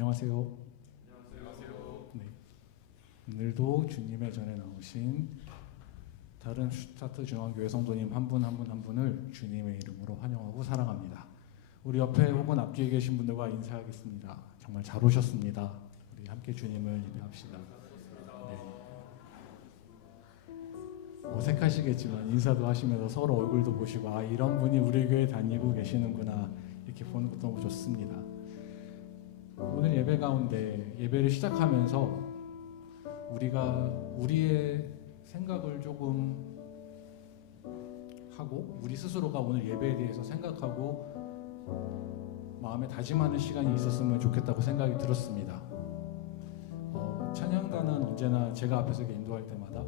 안녕하세요. 네, 오늘도 주님의 전에 나오신 다른 슈타트 중앙교회 성도님 한 분 한 분을 주님의 이름으로 환영하고 사랑합니다. 우리 옆에 혹은 앞뒤에 계신 분들과 인사하겠습니다. 정말 잘 오셨습니다. 우리 함께 주님을 예배합시다. 네. 어색하시겠지만 인사도 하시면서 서로 얼굴도 보시고 아 이런 분이 우리 교회 다니고 계시는구나 이렇게 보는 것도 너무 좋습니다. 오늘 예배 가운데 예배를 시작하면서 우리가 우리의 생각을 조금 하고 우리 스스로가 오늘 예배에 대해서 생각하고 마음에 다짐하는 시간이 있었으면 좋겠다고 생각이 들었습니다. 찬양단은 언제나 제가 앞에서 인도할 때마다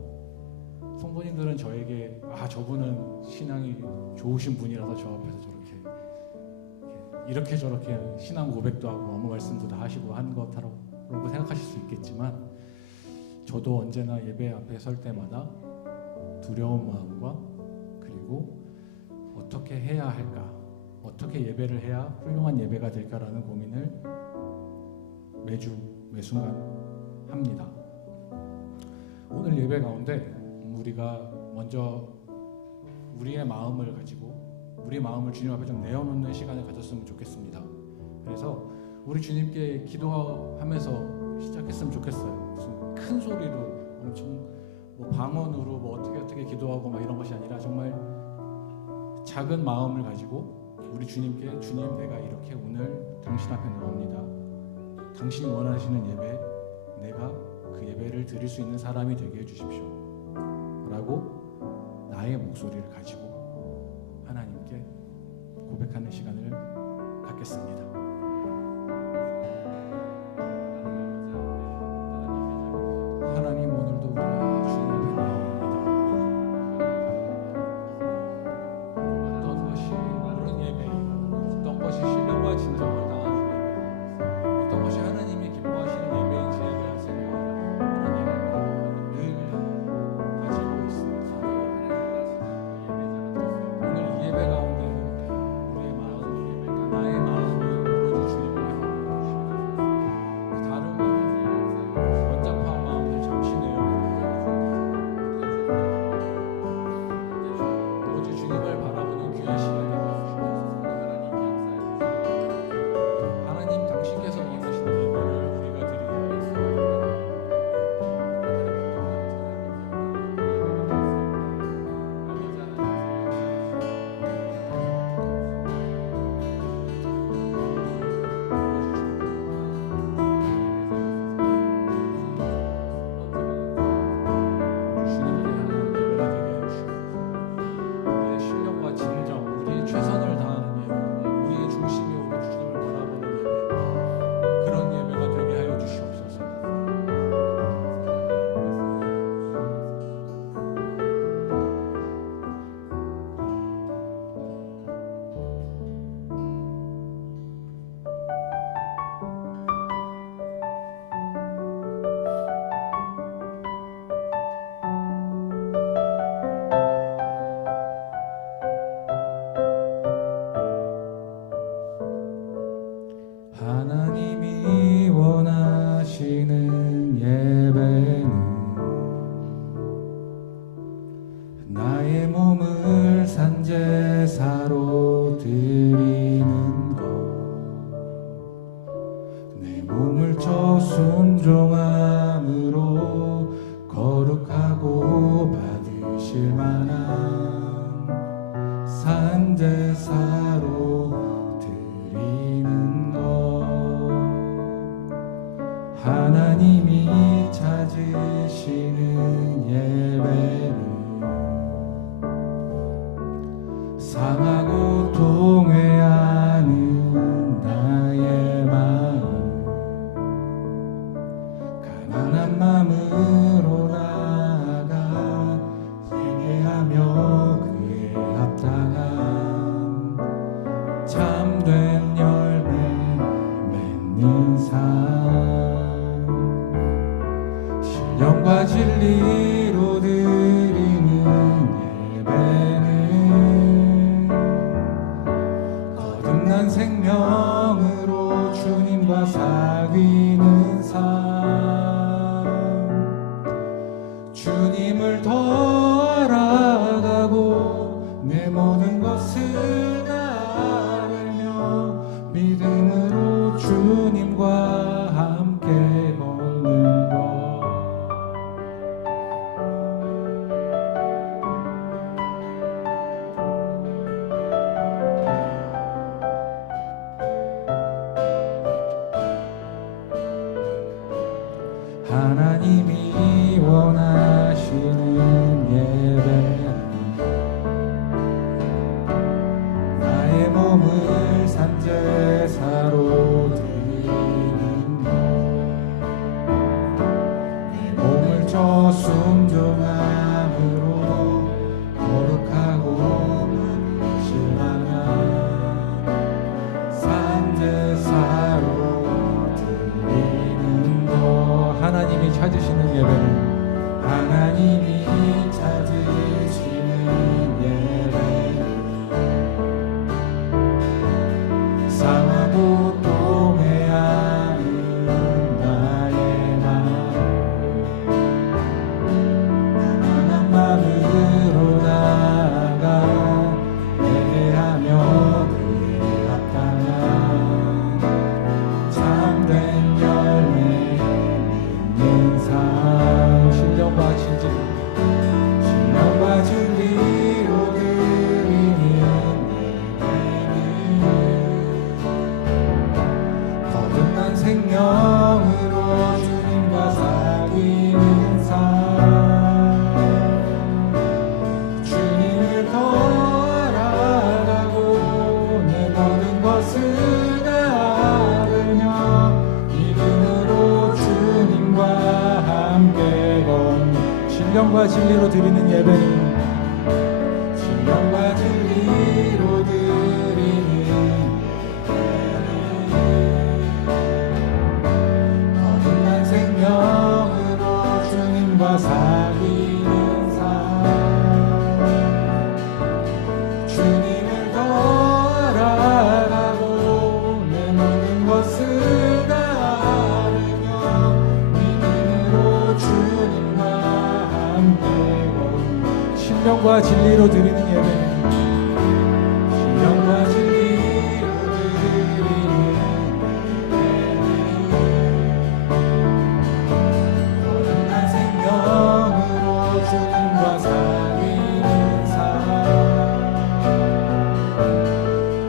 성도님들은 저에게 아 저분은 신앙이 좋으신 분이라서 저 앞에서 이렇게 저렇게 신앙 고백도 하고 업무 말씀도 다 하시고 한 것이라고 생각하실 수 있겠지만 저도 언제나 예배 앞에 설 때마다 두려운 마음과 그리고 어떻게 해야 할까, 어떻게 예배를 해야 훌륭한 예배가 될까라는 고민을 매주 매순간 합니다. 오늘 예배 가운데 우리가 먼저 우리의 마음을 가지고 우리 마음을 주님 앞에 좀 내어놓는 시간을 가졌으면 좋겠습니다. 그래서 우리 주님께 기도하면서 시작했으면 좋겠어요. 무슨 큰 소리로 엄청 방언으로 어떻게 기도하고 막 이런 것이 아니라 정말 작은 마음을 가지고 우리 주님께 주님 내가 이렇게 오늘 당신 앞에 나옵니다. 당신이 원하시는 예배 내가 그 예배를 드릴 수 있는 사람이 되게 해주십시오 라고 나의 목소리를 가지고 하나님께 고백하는 시간을 갖겠습니다. 하나님 오늘도 우리가 주님 앞에 나옵니다. 어떤 것이 옳은 예배, 어떤 것이 신령과 진정을 당하는 예배, 어떤 것이 하나님이 기뻐하시는 예배인지에 대한 생각 늘 가지고 있습니다. 오늘 이 예배 가운데 우리의 마음, 나의 마음을 오로지 주님을 향하고 다른 번잡한 마음을 잠시 내어놓고 오로지 주님을 바라보는 귀한 시간이 되어 하나님 당신께서 원하시는 예배를 우리가 드리기 위해서 주님께 하는 예배가 되게 해주시고 우리의 신령과 진정, 우리의 최선을 다하는 예배, 우리의 중심이 오로지 주님을 바라보는 예배 그런 예배가 되게 하여 주시옵소서. 하나님이 원하시는 예배는 나의 몸을 산제사로 드리는 것, 내 몸을 저 순종함으로 거룩하고 받으실 만한 산제사로 드리는 것, 하나님이 찾으시는 예배는 상하고 동회하는 나의 마음, 가난한 마음으로 나아가 회개하며 그에 합당한 참된 열매 맺는 삶, 신령과 진리로 드리는 예배는 거듭난 생명으로 주님 주님과 사귀는 삶, 주님을 더 알아가고 내 모든 것을 다 알며 믿음으로 주님과 함께 걷는 것. 하나님이 원하시는 예배는 나의 몸을 산제사로 드리는 것, 내 몸을 저 순종함으로 거룩하고 신랑한 산제사로 드리는 것. 하나님이 찾으시는 예배는 하나님이 찾으시는 예배는 상하고 동해하는 나의 마음, 편안한 마음으로 나아가 예배하며 그에 합당한 참된 열매 맺는 삶. 신령과 진리, 신령과 진리로 드리는 예배는 거듭난 생명으로 주님과 사귀는 삶, 주님을 더 알아가고 내 모든 것을 다 알으며 믿음으로 주님과 함께 걷는 신령과 진리로 드리는 예배는 신령과 진리로 드리는 예배는 거듭난 생명으로 주님과 사귀는 삶, 주님을 더 알아가고 내 모든 것을 다 알으며 믿음으로 주님과 함께 걷는 신령과 진리로 드리는 예배는 신령과 진리로 드리는 예배는 거듭난 생명으로 주님과 사귀는 삶,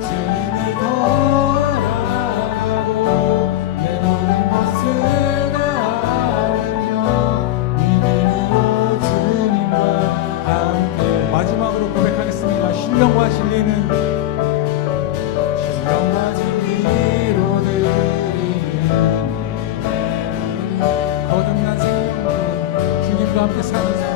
주님을 더 알아가고 내 모든 것을 다 알으며 믿음으로 주님과 함께. 마지막으로 고백하겠습니다. 신령과 진리는 신령과 진리로 드리는 거듭난 생명으로 주님과 함께 사는 삶,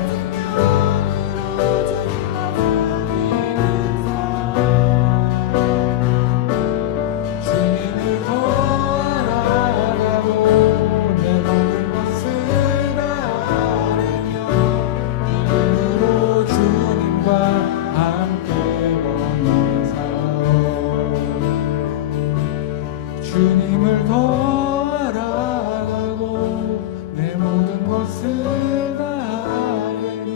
주님을 더 알아가고 내 모든 것을 다 알으며 믿음으로 주님과 함께 걷는 삶, 주님을 더 알아가고 내 모든 것을 다 알으며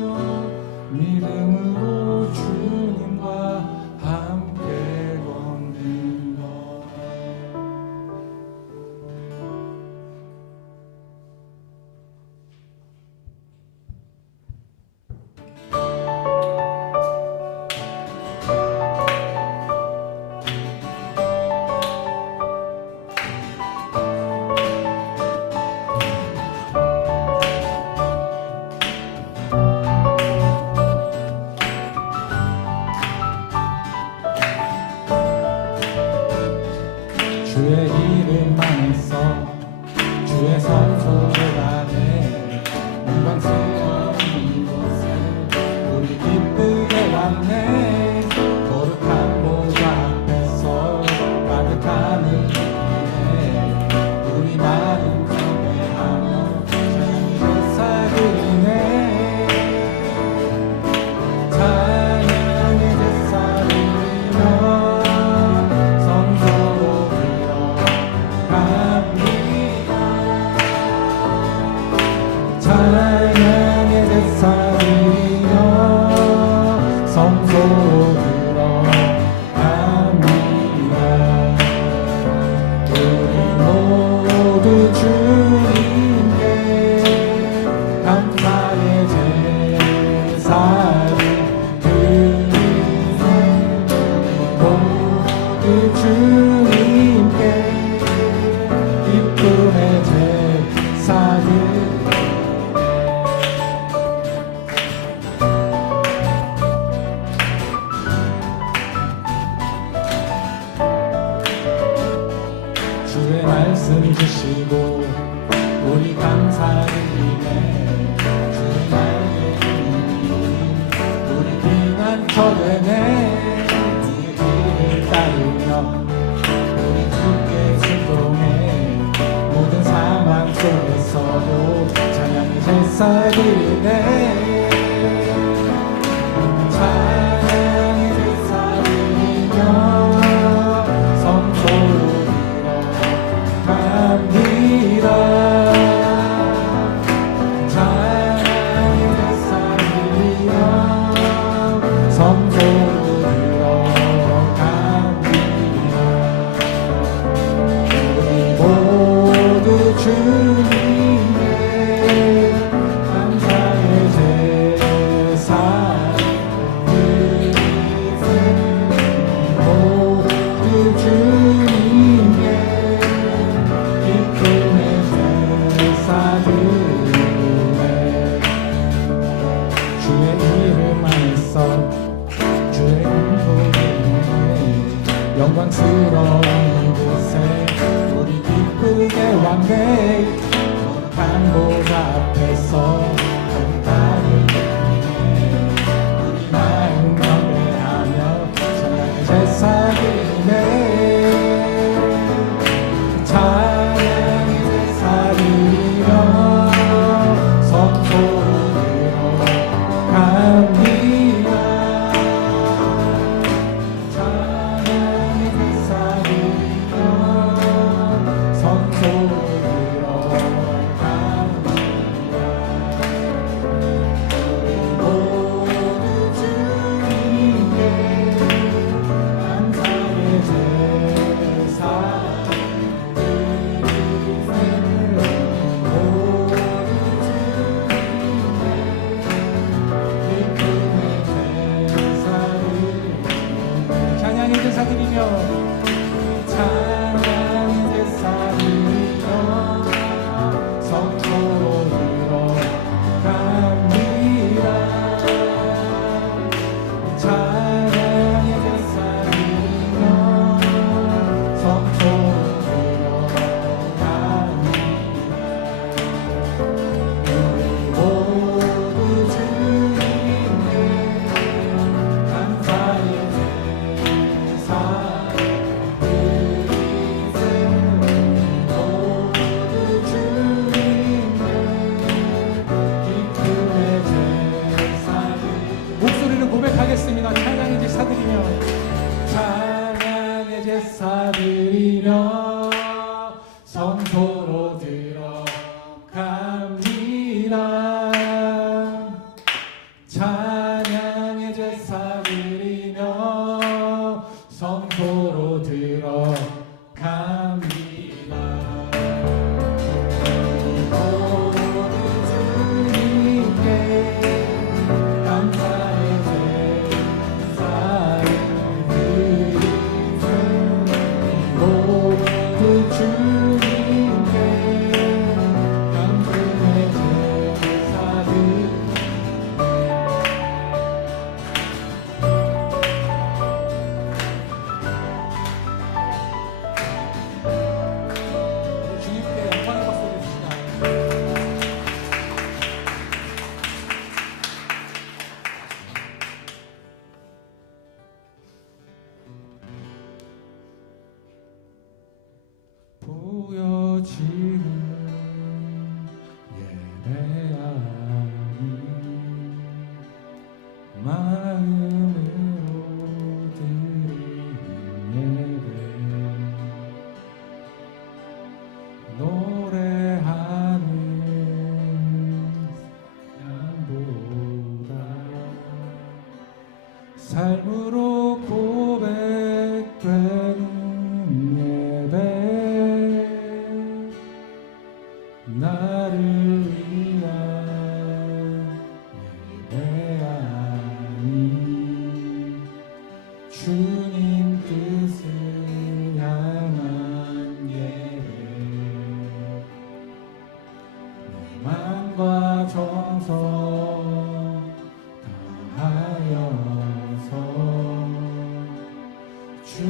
믿음으로 주님과 함께 걷는 것. 주의 이름만 있어 주의 성소를 안에 영광스러운 이곳에 우리 기쁘게 왔네. 거룩한 보좌 앞에서 가득한 은혜에 우리 마음 경배하며 찬양을 쌓으리네. 찬양의 제사를 드리며 성소로 들어가 모두 주님께 기쁨의 제사들 주의 말씀 주시고 우리 감사드리네. 주의 말씀이 우리 피난처되네. 주의 길을 따르며 우리 주께 순종해. 모든 상황 속에서도 찬양의 제사드리네. 찬양의 제사드리며 성소로 영광스러운 이곳에 우리 기쁘게 왔네. 거룩한 보좌 앞에서 감탄을 드리네. 우리 마음 경배하며 찬양의 제사드리네. 찬양의 제사드리며 성소로 들어갑니다. 고백하겠습니다. 찬양의 제사드리며 찬양의 제사드리며 성소로 들어갑니다. 찬양의 제사드리며 성소로 들어갑니다. 보여지는 예배하니 마음으로 드리는 예배 노래하는 양보다 삶으로 고백되는 예배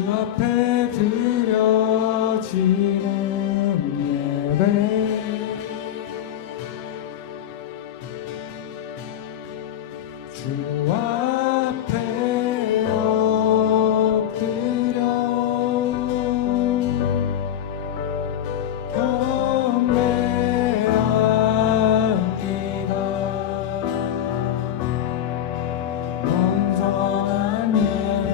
앞에 드려지는 예배 주 앞에 엎드려 경배합니다. 온전한 예배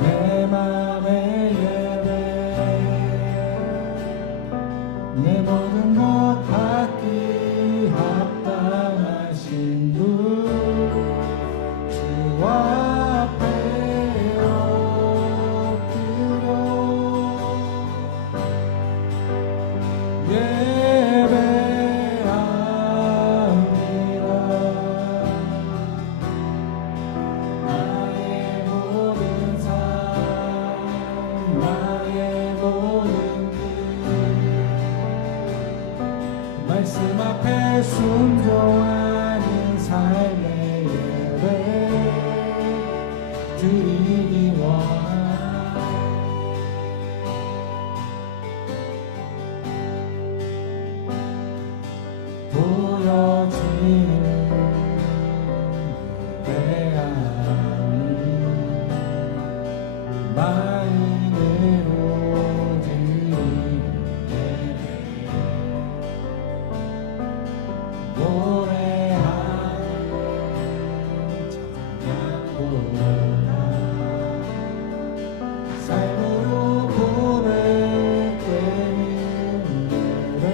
내 맘의 예배 내 모든 것 받기 합당하신 분 주 앞에 엎드려 예배합니다. 나의 모든 삶 나의 모든 길 말씀 앞에 순종하는 삶의 예배 드리기 원하나 보여지는 예배하니 마음으로 드리는 예배 노래하는 찬양보다 삶으로 고백되는 예배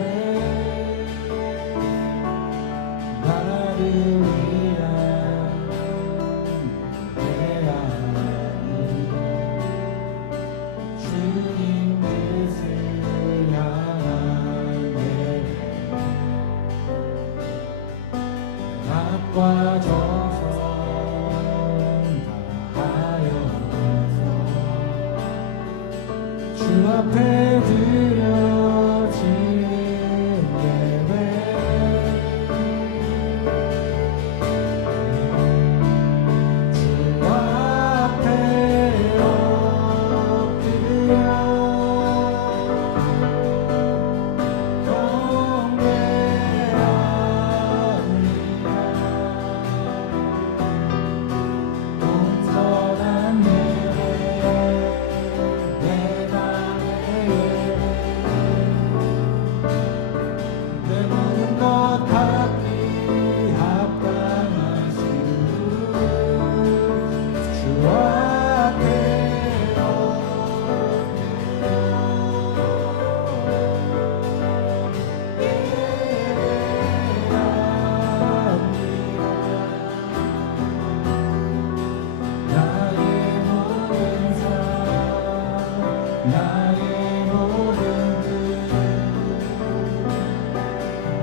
나를 위한 예배하니 주님 뜻을 향한 예배 낮과 정성 다하여서 주 앞에 드려지는 예배 주 앞에 엎드려 경배합니다. 온전한 예배 내 맘의 예배 내 모든 것 받기 합당하신 주 앞에 나의 모든 삶 나의 모든 뜻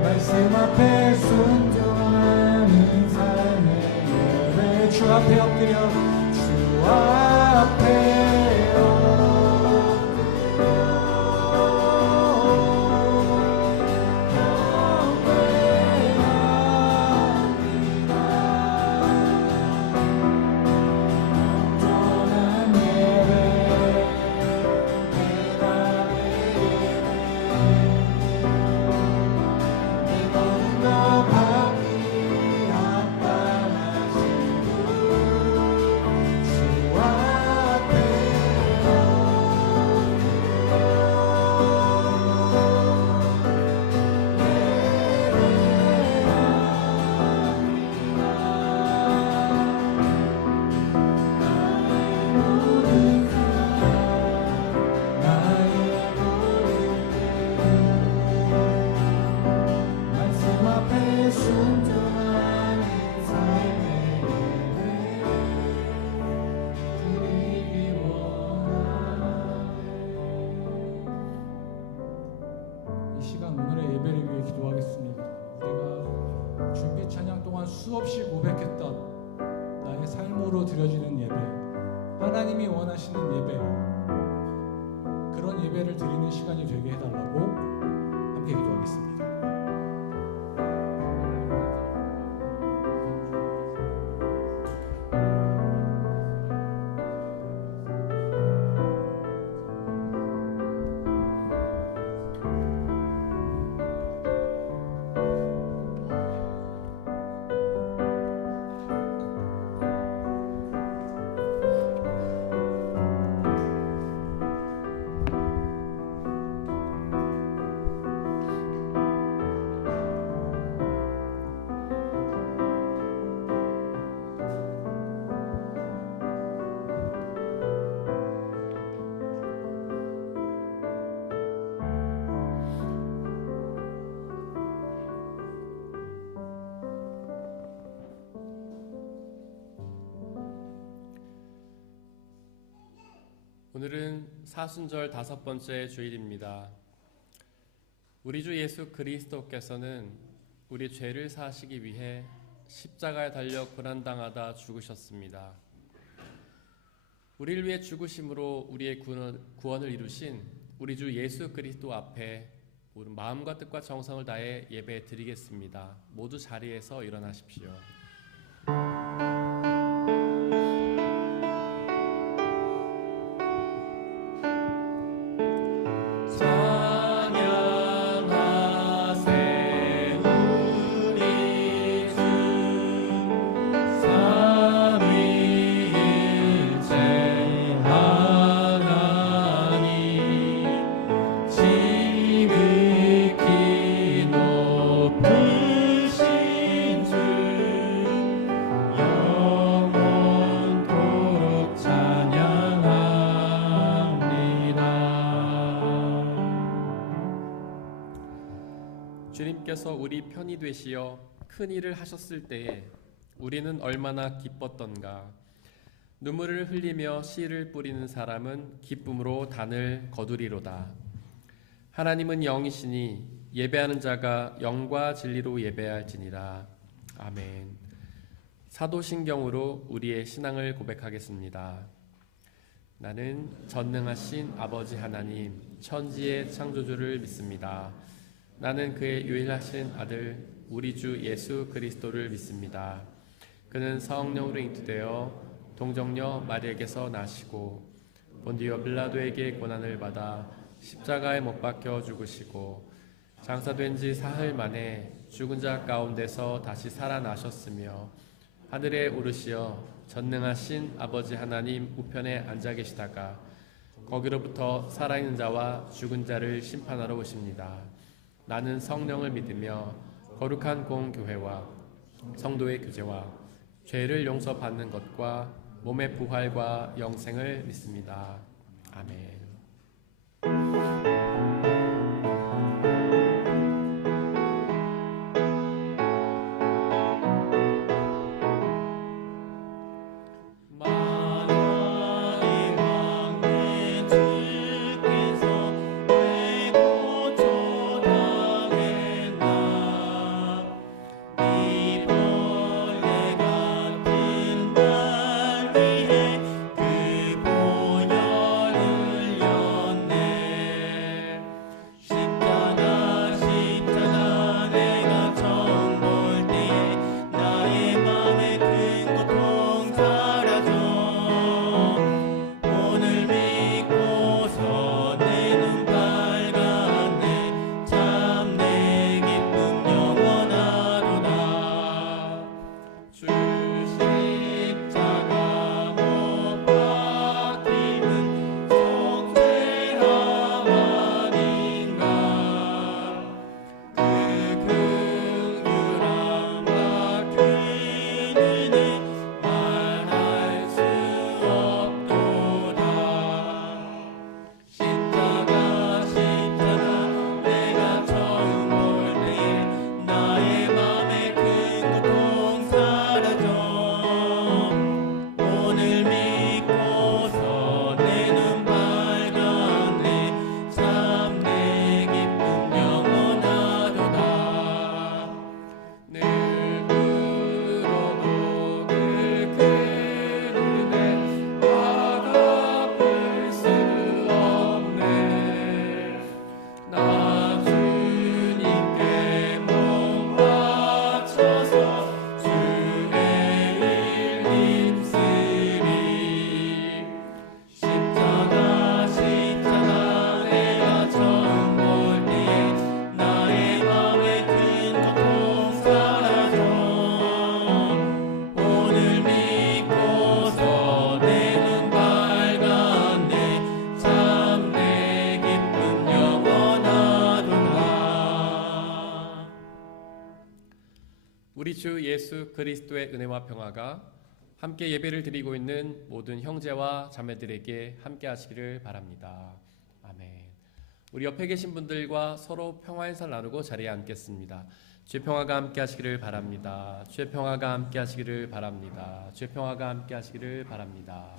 말씀 앞에 순종하는 삶의 예배 주 앞에 엎드려 주 앞에 온전한 예배 내 맘의 예배 내 모든 것 받기 합당하신 주 앞에 말씀 앞에 순종하는 삶의 예배 드리기 원하네. 이 시간 오늘의 예배를 위해 기도하겠습니다. 우리가 준비 찬양 동안 수없이 고백했던 나의 삶으로 드려지는 예배 하나님이 원하시는 예배 그런 예배를 드리는 시간이 되게 해달라고 함께 기도하겠습니다. 오늘은 사순절 5번째 주일입니다. 우리 주 예수 그리스도께서는 우리 죄를 사하시기 위해 십자가에 달려 고난당하다 죽으셨습니다. 우리를 위해 죽으심으로 우리의 구원을 이루신 우리 주 예수 그리스도 앞에 우리 마음과 뜻과 정성을 다해 예배 드리겠습니다. 모두 자리에서 일어나십시오. 주님께서 우리 편이 되시어 큰 일을 하셨을 때에 우리는 얼마나 기뻤던가. 눈물을 흘리며 씨를 뿌리는 사람은 기쁨으로 단을 거두리로다. 하나님은 영이시니 예배하는 자가 영과 진리로 예배할지니라. 아멘. 사도신경으로 우리의 신앙을 고백하겠습니다. 나는 전능하신 아버지 하나님 천지의 창조주를 믿습니다. 나는 그의 유일하신 아들 우리 주 예수 그리스도를 믿습니다. 그는 성령으로 잉태되어 동정녀 마리에게서 나시고 본디오 빌라도에게 고난을 받아 십자가에 못 박혀 죽으시고 장사된 지 사흘 만에 죽은 자 가운데서 다시 살아나셨으며 하늘에 오르시어 전능하신 아버지 하나님 우편에 앉아 계시다가 거기로부터 살아있는 자와 죽은 자를 심판하러 오십니다. 나는 성령을 믿으며 거룩한 공교회와 성도의 교제와 죄를 용서받는 것과 몸의 부활과 영생을 믿습니다. 아멘. 우리 주 예수 그리스도의 은혜와 평화가 함께 예배를 드리고 있는 모든 형제와 자매들에게 함께 하시기를 바랍니다. 아멘. 우리 옆에 계신 분들과 서로 평화 인사를 나누고 자리에 앉겠습니다. 주의 평화가 함께 하시기를 바랍니다. 주의 평화가 함께 하시기를 바랍니다. 주의 평화가 함께 하시기를 바랍니다.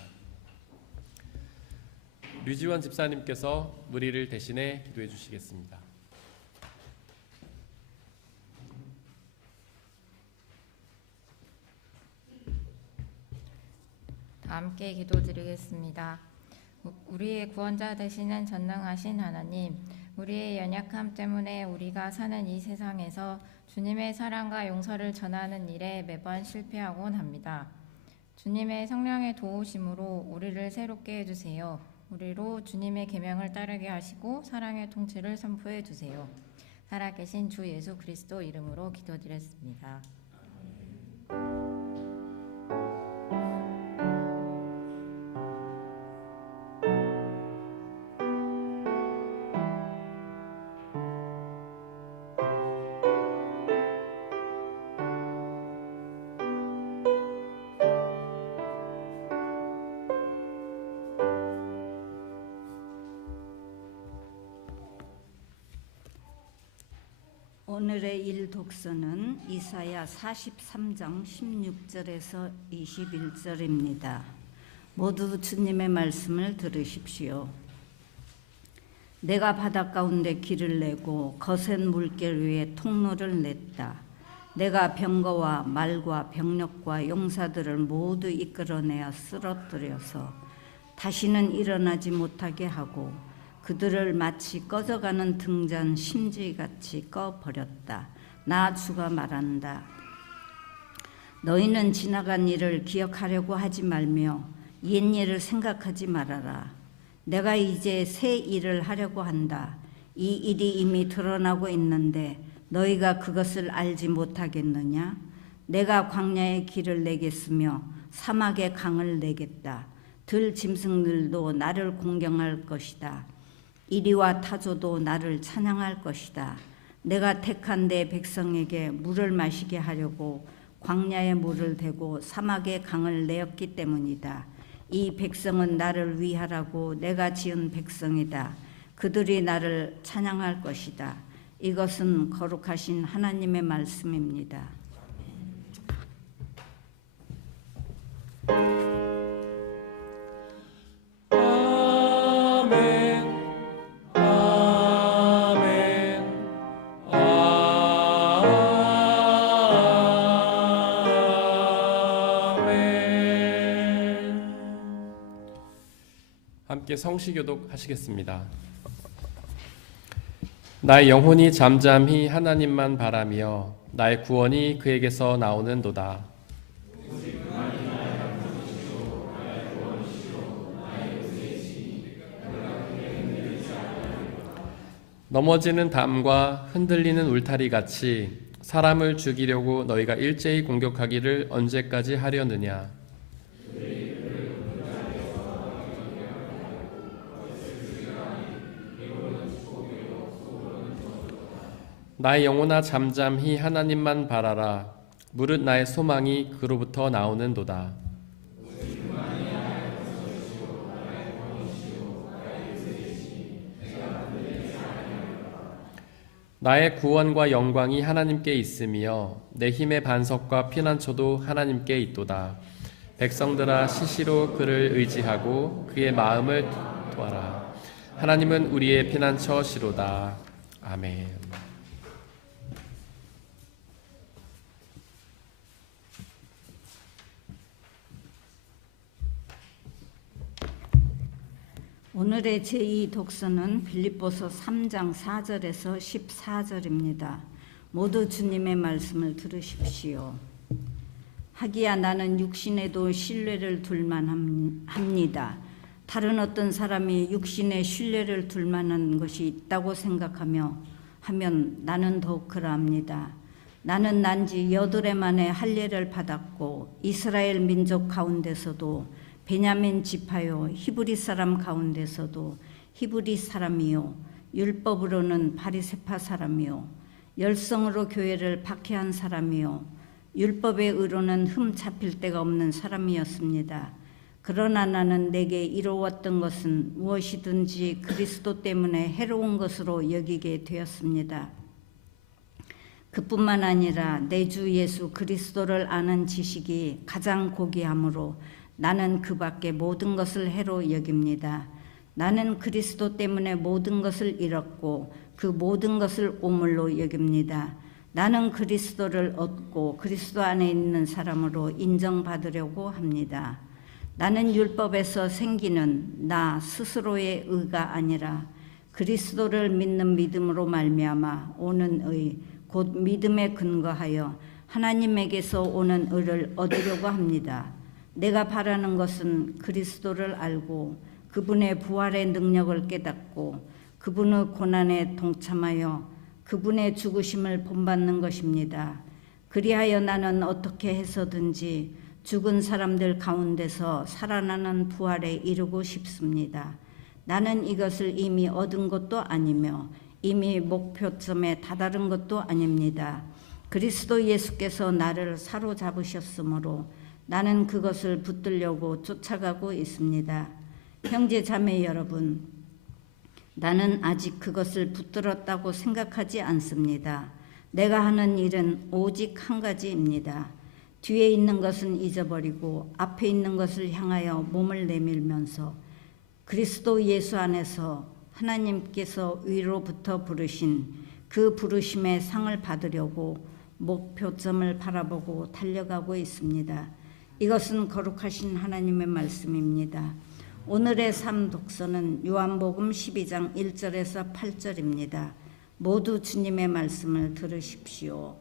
류지원 집사님께서 무리를 대신해 기도해 주시겠습니다. 다 함께 기도드리겠습니다. 우리의 구원자 되시는 전능하신 하나님, 우리의 연약함 때문에 우리가 사는 이 세상에서 주님의 사랑과 용서를 전하는 일에 매번 실패하곤 합니다. 주님의 성령의 도우심으로 우리를 새롭게 해주세요. 우리로 주님의 계명을 따르게 하시고 사랑의 통치를 선포해 주세요. 살아계신 주 예수 그리스도 이름으로 기도드렸습니다. 오늘의 일독서는 이사야 43장 16절에서 21절입니다. 모두 주님의 말씀을 들으십시오. 내가 바다 가운데 길을 내고 거센 물결 위에 통로를 냈다. 내가 병거와 말과 병력과 용사들을 모두 이끌어내어 쓰러뜨려서 다시는 일어나지 못하게 하고 그들을 마치 꺼져가는 등잔 심지같이 꺼버렸다. 나 주가 말한다. 너희는 지나간 일을 기억하려고 하지 말며 옛 일을 생각하지 말아라. 내가 이제 새 일을 하려고 한다. 이 일이 이미 드러나고 있는데 너희가 그것을 알지 못하겠느냐? 내가 광야에 길을 내겠으며 사막에 강을 내겠다. 들 짐승들도 나를 공경할 것이다. 이리와 타조도 나를 찬양할 것이다. 내가 택한 내 백성에게 물을 마시게 하려고 광야에 물을 대고 사막에 강을 내었기 때문이다. 이 백성은 나를 위하라고 내가 지은 백성이다. 그들이 나를 찬양할 것이다. 이것은 거룩하신 하나님의 말씀입니다. 함께 성시교독 하시겠습니다. 나의 영혼이 잠잠히 하나님만 바라며 나의 구원이 그에게서 나오는도다. 넘어지는 담과 흔들리는 울타리 같이 사람을 죽이려고 너희가 일제히 공격하기를 언제까지 하려느냐. 나의 영혼아 잠잠히 하나님만 바라라. 무릇 나의 소망이 그로부터 나오는도다. 나의 구원과 영광이 하나님께 있으며 내 힘의 반석과 피난처도 하나님께 있도다. 백성들아 시시로 그를 의지하고 그의 마음을 도하라. 하나님은 우리의 피난처시로다. 아멘. 오늘의 제2독서는 빌립보서 3장 4절에서 14절입니다. 모두 주님의 말씀을 들으십시오. 하기야 나는 육신에도 신뢰를 둘만 합니다. 다른 어떤 사람이 육신에 신뢰를 둘 만한 것이 있다고 하면 나는 더욱 그러합니다. 나는 난지 8해 만에 할례를 받았고 이스라엘 민족 가운데서도 베냐민 지파요 히브리 사람 가운데서도 히브리 사람이요 율법으로는 바리새파 사람이요 열성으로 교회를 박해한 사람이요 율법의 의로는 흠 잡힐 데가 없는 사람이었습니다. 그러나 나는 내게 이로웠던 것은 무엇이든지 그리스도 때문에 해로운 것으로 여기게 되었습니다. 그뿐만 아니라 내 주 예수 그리스도를 아는 지식이 가장 고귀하므로 나는 그 밖에 모든 것을 해로 여깁니다. 나는 그리스도 때문에 모든 것을 잃었고 그 모든 것을 오물로 여깁니다. 나는 그리스도를 얻고 그리스도 안에 있는 사람으로 인정받으려고 합니다. 나는 율법에서 생기는 나 스스로의 의가 아니라 그리스도를 믿는 믿음으로 말미암아 오는 의, 곧 믿음에 근거하여 하나님에게서 오는 의를 얻으려고 합니다. 내가 바라는 것은 그리스도를 알고 그분의 부활의 능력을 깨닫고 그분의 고난에 동참하여 그분의 죽으심을 본받는 것입니다. 그리하여 나는 어떻게 해서든지 죽은 사람들 가운데서 살아나는 부활에 이르고 싶습니다. 나는 이것을 이미 얻은 것도 아니며 이미 목표점에 다다른 것도 아닙니다. 그리스도 예수께서 나를 사로잡으셨으므로 나는 그것을 붙들려고 쫓아가고 있습니다. 형제 자매 여러분, 나는 아직 그것을 붙들었다고 생각하지 않습니다. 내가 하는 일은 오직 한 가지입니다. 뒤에 있는 것은 잊어버리고 앞에 있는 것을 향하여 몸을 내밀면서 그리스도 예수 안에서 하나님께서 위로부터 부르신 그 부르심의 상을 받으려고 목표점을 바라보고 달려가고 있습니다. 이것은 거룩하신 하나님의 말씀입니다. 오늘의 삶 독서는 요한복음 12장 1절에서 8절입니다. 모두 주님의 말씀을 들으십시오.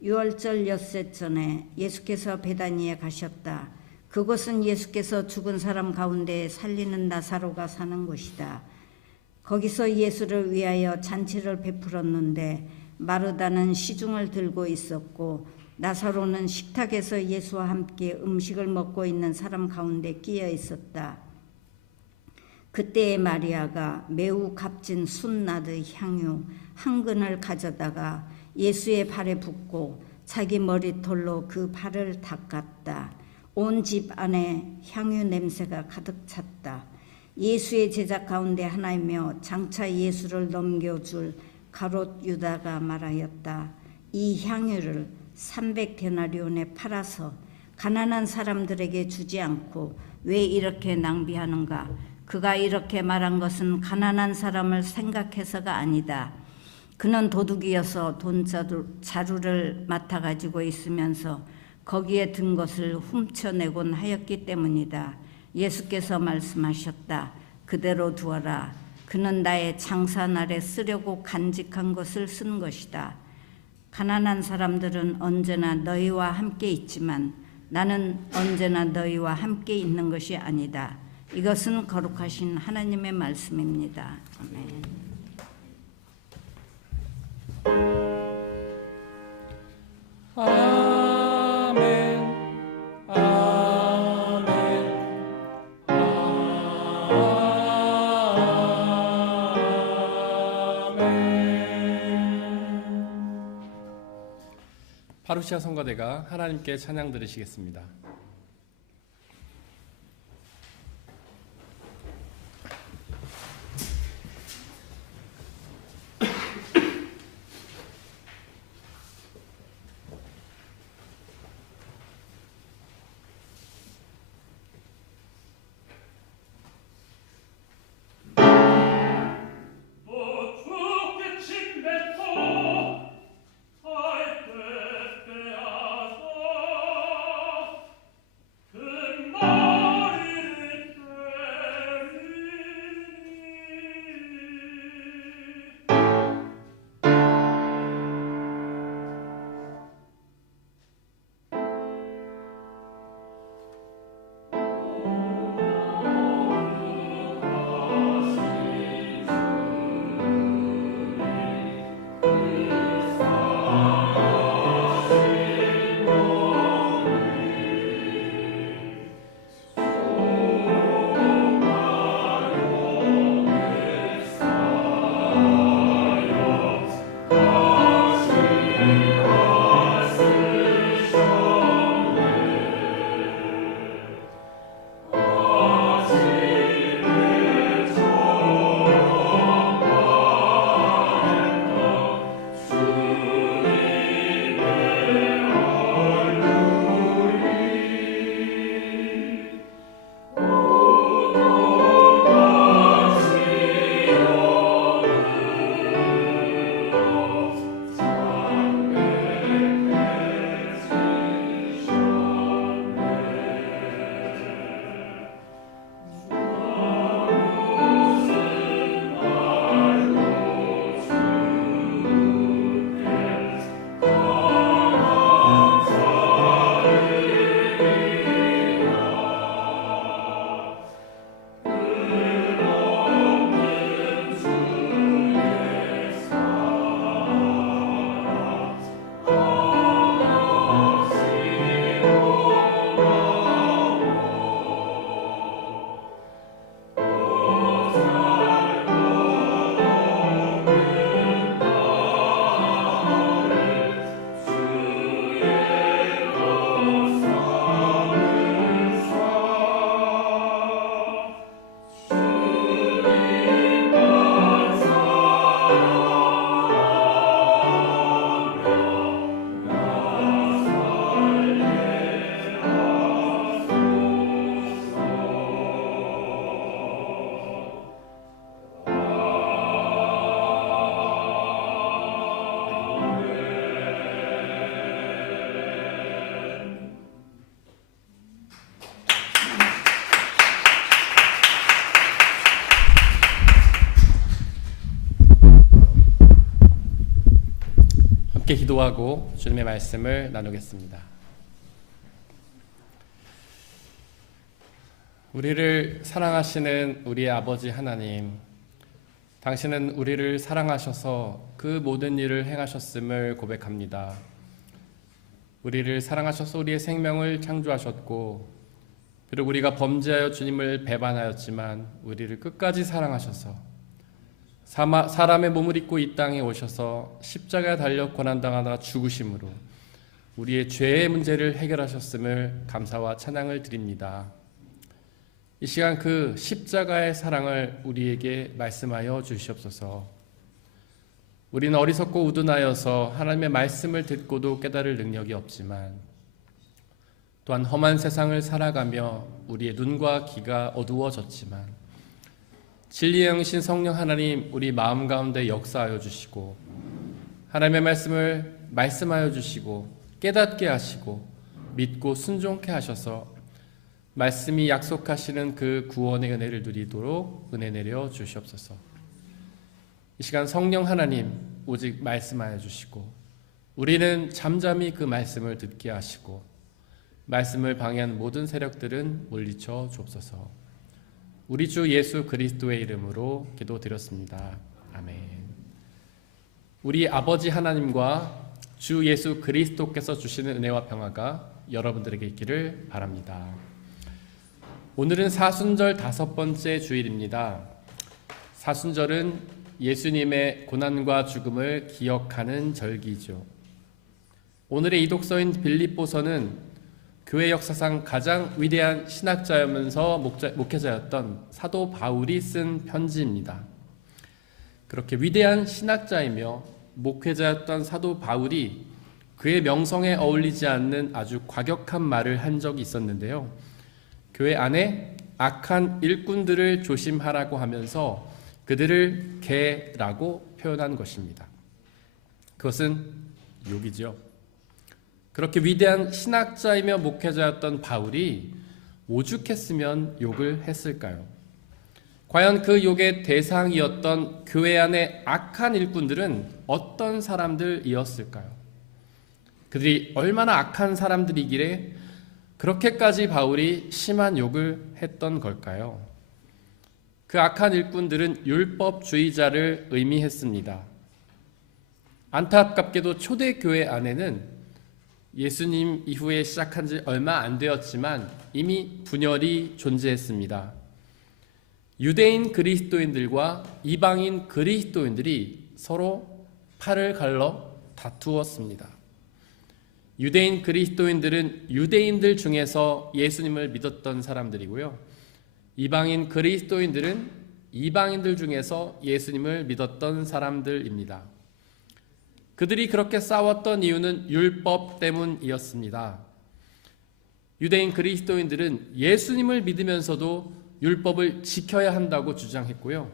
유월절 엿새 전에 예수께서 베다니에 가셨다. 그곳은 예수께서 죽은 사람 가운데 살리는 나사로가 사는 곳이다. 거기서 예수를 위하여 잔치를 베풀었는데 마르다는 시중을 들고 있었고 나사로는 식탁에서 예수와 함께 음식을 먹고 있는 사람 가운데 끼어 있었다. 그때에 마리아가 매우 값진 순나드 향유 한 근을 가져다가 예수의 발에 붓고 자기 머리털로 그 발을 닦았다. 온 집 안에 향유 냄새가 가득 찼다. 예수의 제자 가운데 하나이며 장차 예수를 넘겨줄 가롯 유다가 말하였다. 이 향유를 300데나리온에 팔아서 가난한 사람들에게 주지 않고 왜 이렇게 낭비하는가? 그가 이렇게 말한 것은 가난한 사람을 생각해서가 아니다. 그는 도둑이어서 돈자루를 맡아가지고 있으면서 거기에 든 것을 훔쳐내곤 하였기 때문이다. 예수께서 말씀하셨다. 그대로 두어라. 그는 나의 장사날에 쓰려고 간직한 것을 쓴 것이다. 가난한 사람들은 언제나 너희와 함께 있지만 나는 언제나 너희와 함께 있는 것이 아니다. 이것은 거룩하신 하나님의 말씀입니다. 아멘. 아멘. 아멘. 아멘. 파루시아 성가대가 하나님께 찬양 드리시겠습니다. 함께 기도하고 주님의 말씀을 나누겠습니다. 우리를 사랑하시는 우리의 아버지 하나님, 당신은 우리를 사랑하셔서 그 모든 일을 행하셨음을 고백합니다. 우리를 사랑하셔서 우리의 생명을 창조하셨고, 비록 우리가 범죄하여 주님을 배반하였지만 우리를 끝까지 사랑하셔서 사람의 몸을 입고 이 땅에 오셔서 십자가에 달려 고난당하다 죽으심으로 우리의 죄의 문제를 해결하셨음을 감사와 찬양을 드립니다. 이 시간 그 십자가의 사랑을 우리에게 말씀하여 주시옵소서. 우리는 어리석고 우둔하여서 하나님의 말씀을 듣고도 깨달을 능력이 없지만, 또한 험한 세상을 살아가며 우리의 눈과 귀가 어두워졌지만, 진리의 영이신 성령 하나님 우리 마음 가운데 역사하여 주시고, 하나님의 말씀을 말씀하여 주시고 깨닫게 하시고 믿고 순종케 하셔서 말씀이 약속하시는 그 구원의 은혜를 누리도록 은혜 내려 주시옵소서. 이 시간 성령 하나님 오직 말씀하여 주시고, 우리는 잠잠히 그 말씀을 듣게 하시고 말씀을 방해하는 모든 세력들은 물리쳐 주옵소서. 우리 주 예수 그리스도의 이름으로 기도드렸습니다. 아멘. 우리 아버지 하나님과 주 예수 그리스도께서 주시는 은혜와 평화가 여러분들에게 있기를 바랍니다. 오늘은 사순절 5번째 주일입니다. 사순절은 예수님의 고난과 죽음을 기억하는 절기죠. 오늘의 이독서인 빌립보서는 교회 역사상 가장 위대한 신학자이면서 목회자였던 사도 바울이 쓴 편지입니다. 그렇게 위대한 신학자이며 목회자였던 사도 바울이 그의 명성에 어울리지 않는 아주 과격한 말을 한 적이 있었는데요. 교회 안에 악한 일꾼들을 조심하라고 하면서 그들을 개라고 표현한 것입니다. 그것은 욕이죠. 그렇게 위대한 신학자이며 목회자였던 바울이 오죽했으면 욕을 했을까요? 과연 그 욕의 대상이었던 교회 안의 악한 일꾼들은 어떤 사람들이었을까요? 그들이 얼마나 악한 사람들이기에 그렇게까지 바울이 심한 욕을 했던 걸까요? 그 악한 일꾼들은 율법주의자를 의미했습니다. 안타깝게도 초대교회 안에는 예수님 이후에 시작한 지 얼마 안 되었지만 이미 분열이 존재했습니다. 유대인 그리스도인들과 이방인 그리스도인들이 서로 팔을 갈러 다투었습니다. 유대인 그리스도인들은 유대인들 중에서 예수님을 믿었던 사람들이고요. 이방인 그리스도인들은 이방인들 중에서 예수님을 믿었던 사람들입니다. 그들이 그렇게 싸웠던 이유는 율법 때문이었습니다. 유대인 그리스도인들은 예수님을 믿으면서도 율법을 지켜야 한다고 주장했고요.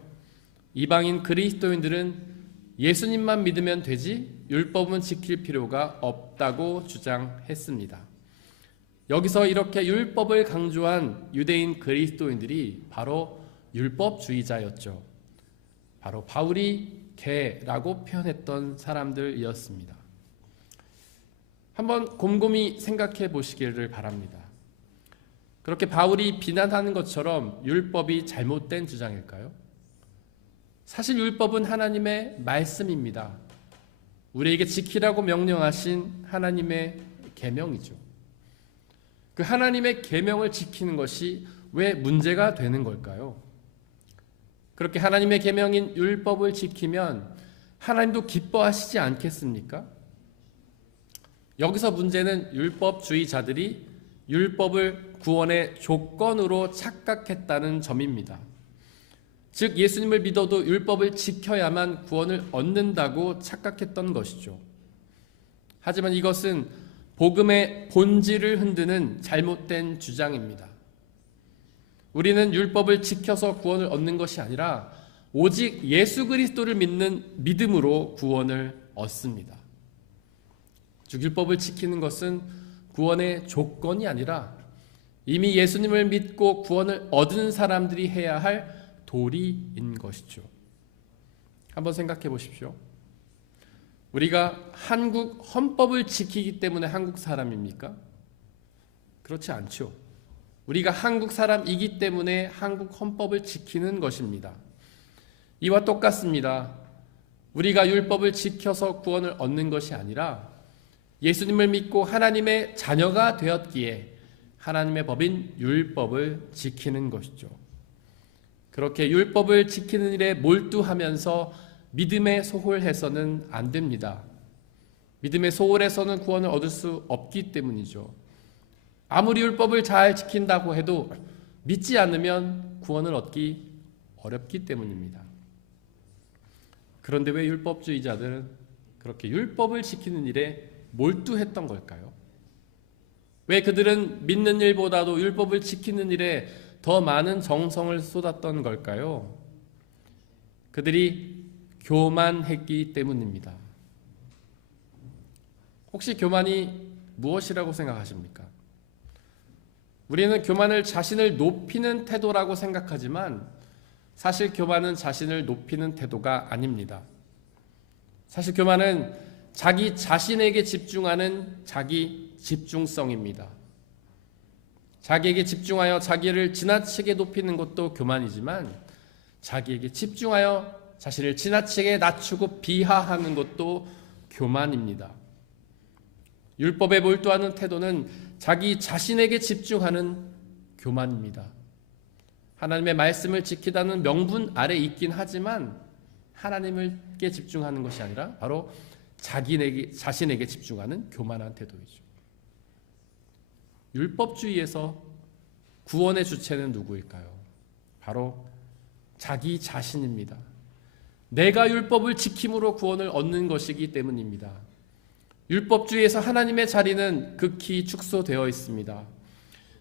이방인 그리스도인들은 예수님만 믿으면 되지 율법은 지킬 필요가 없다고 주장했습니다. 여기서 이렇게 율법을 강조한 유대인 그리스도인들이 바로 율법주의자였죠. 바로 바울이 개라고 표현했던 사람들이었습니다. 한번 곰곰이 생각해 보시기를 바랍니다. 그렇게 바울이 비난하는 것처럼 율법이 잘못된 주장일까요? 사실 율법은 하나님의 말씀입니다. 우리에게 지키라고 명령하신 하나님의 계명이죠. 그 하나님의 계명을 지키는 것이 왜 문제가 되는 걸까요? 그렇게 하나님의 계명인 율법을 지키면 하나님도 기뻐하시지 않겠습니까? 여기서 문제는 율법주의자들이 율법을 구원의 조건으로 착각했다는 점입니다. 즉 예수님을 믿어도 율법을 지켜야만 구원을 얻는다고 착각했던 것이죠. 하지만 이것은 복음의 본질을 흔드는 잘못된 주장입니다. 우리는 율법을 지켜서 구원을 얻는 것이 아니라 오직 예수 그리스도를 믿는 믿음으로 구원을 얻습니다. 즉 율법을 지키는 것은 구원의 조건이 아니라 이미 예수님을 믿고 구원을 얻은 사람들이 해야 할 도리인 것이죠. 한번 생각해 보십시오. 우리가 한국 헌법을 지키기 때문에 한국 사람입니까? 그렇지 않죠. 우리가 한국 사람이기 때문에 한국 헌법을 지키는 것입니다. 이와 똑같습니다. 우리가 율법을 지켜서 구원을 얻는 것이 아니라 예수님을 믿고 하나님의 자녀가 되었기에 하나님의 법인 율법을 지키는 것이죠. 그렇게 율법을 지키는 일에 몰두하면서 믿음에 소홀해서는 안 됩니다. 믿음에 소홀해서는 구원을 얻을 수 없기 때문이죠. 아무리 율법을 잘 지킨다고 해도 믿지 않으면 구원을 얻기 어렵기 때문입니다. 그런데 왜 율법주의자들은 그렇게 율법을 지키는 일에 몰두했던 걸까요? 왜 그들은 믿는 일보다도 율법을 지키는 일에 더 많은 정성을 쏟았던 걸까요? 그들이 교만했기 때문입니다. 혹시 교만이 무엇이라고 생각하십니까? 우리는 교만을 자신을 높이는 태도라고 생각하지만 사실 교만은 자신을 높이는 태도가 아닙니다. 사실 교만은 자기 자신에게 집중하는 자기 집중성입니다. 자기에게 집중하여 자기를 지나치게 높이는 것도 교만이지만 자기에게 집중하여 자신을 지나치게 낮추고 비하하는 것도 교만입니다. 율법에 몰두하는 태도는 자기 자신에게 집중하는 교만입니다. 하나님의 말씀을 지키다는 명분 아래 있긴 하지만 하나님께 집중하는 것이 아니라 바로 자신에게 집중하는 교만한 태도이죠. 율법주의에서 구원의 주체는 누구일까요? 바로 자기 자신입니다. 내가 율법을 지킴으로 구원을 얻는 것이기 때문입니다. 율법주의에서 하나님의 자리는 극히 축소되어 있습니다.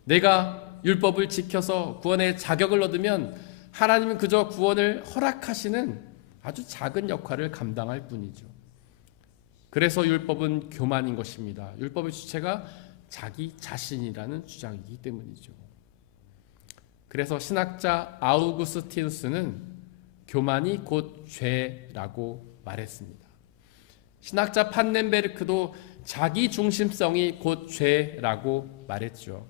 내가 율법을 지켜서 구원의 자격을 얻으면 하나님은 그저 구원을 허락하시는 아주 작은 역할을 감당할 뿐이죠. 그래서 율법은 교만인 것입니다. 율법의 주체가 자기 자신이라는 주장이기 때문이죠. 그래서 신학자 아우구스티누스는 교만이 곧 죄라고 말했습니다. 신학자 판넨베르크도 자기 중심성이 곧 죄라고 말했죠.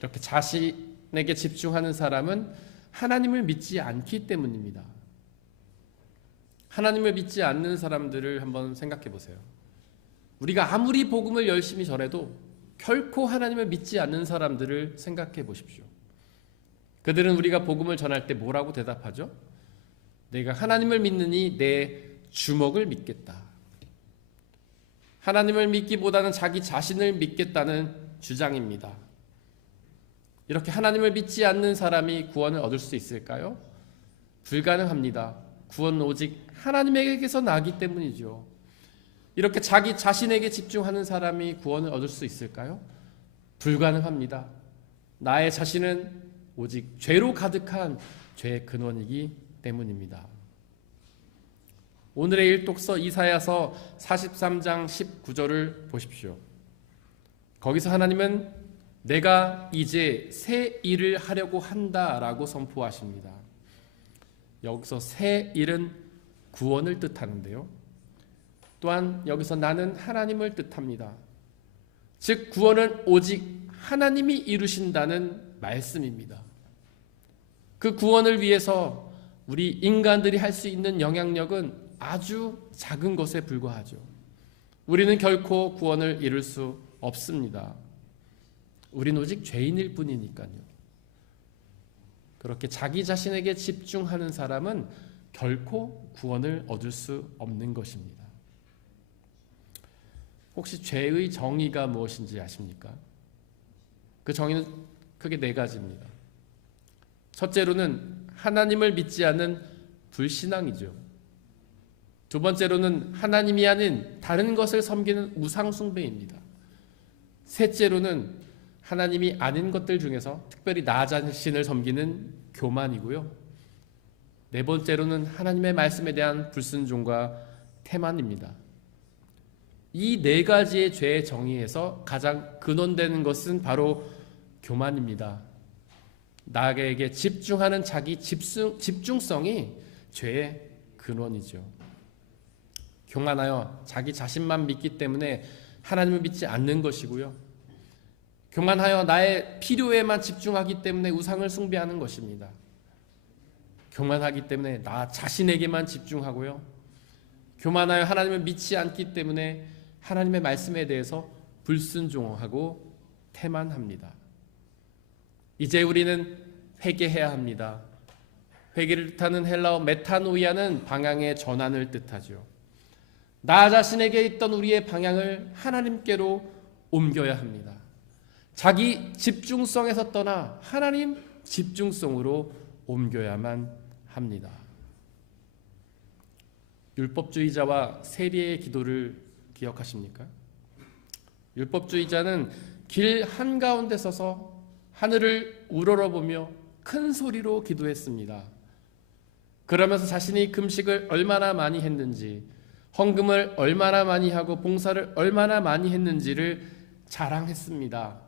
이렇게 자신에게 집중하는 사람은 하나님을 믿지 않기 때문입니다. 하나님을 믿지 않는 사람들을 한번 생각해 보세요. 우리가 아무리 복음을 열심히 전해도 결코 하나님을 믿지 않는 사람들을 생각해 보십시오. 그들은 우리가 복음을 전할 때 뭐라고 대답하죠? 내가 하나님을 믿느니 내 주먹을 믿겠다. 하나님을 믿기보다는 자기 자신을 믿겠다는 주장입니다. 이렇게 하나님을 믿지 않는 사람이 구원을 얻을 수 있을까요? 불가능합니다. 구원은 오직 하나님에게서 나기 때문이죠. 이렇게 자기 자신에게 집중하는 사람이 구원을 얻을 수 있을까요? 불가능합니다. 나의 자신은 오직 죄로 가득한 죄의 근원이기 때문입니다. 오늘의 일독서 이사야서 43장 19절을 보십시오. 거기서 하나님은 내가 이제 새 일을 하려고 한다라고 선포하십니다. 여기서 새 일은 구원을 뜻하는데요. 또한 여기서 나는 하나님을 뜻합니다. 즉 구원은 오직 하나님이 이루신다는 말씀입니다. 그 구원을 위해서 우리 인간들이 할 수 있는 영향력은 아주 작은 것에 불과하죠. 우리는 결코 구원을 이룰 수 없습니다. 우린 오직 죄인일 뿐이니까요. 그렇게 자기 자신에게 집중하는 사람은 결코 구원을 얻을 수 없는 것입니다. 혹시 죄의 정의가 무엇인지 아십니까? 그 정의는 크게 네 가지입니다. 첫째로는 하나님을 믿지 않는 불신앙이죠. 두 번째로는 하나님이 아닌 다른 것을 섬기는 우상숭배입니다. 셋째로는 하나님이 아닌 것들 중에서 특별히 나 자신을 섬기는 교만이고요. 네 번째로는 하나님의 말씀에 대한 불순종과 태만입니다. 이 네 가지의 죄의 정의에서 가장 근원되는 것은 바로 교만입니다. 나에게 집중하는 자기 집중성이 죄의 근원이죠. 교만하여 자기 자신만 믿기 때문에 하나님을 믿지 않는 것이고요. 교만하여 나의 필요에만 집중하기 때문에 우상을 숭배하는 것입니다. 교만하기 때문에 나 자신에게만 집중하고요. 교만하여 하나님을 믿지 않기 때문에 하나님의 말씀에 대해서 불순종하고 태만합니다. 이제 우리는 회개해야 합니다. 회개를 뜻하는 헬라어 메타노이아는 방향의 전환을 뜻하죠. 나 자신에게 있던 우리의 방향을 하나님께로 옮겨야 합니다. 자기 집중성에서 떠나 하나님 집중성으로 옮겨야만 합니다. 율법주의자와 세리의 기도를 기억하십니까? 율법주의자는 길 한가운데 서서 하늘을 우러러보며 큰 소리로 기도했습니다. 그러면서 자신이 금식을 얼마나 많이 했는지, 헌금을 얼마나 많이 하고 봉사를 얼마나 많이 했는지를 자랑했습니다.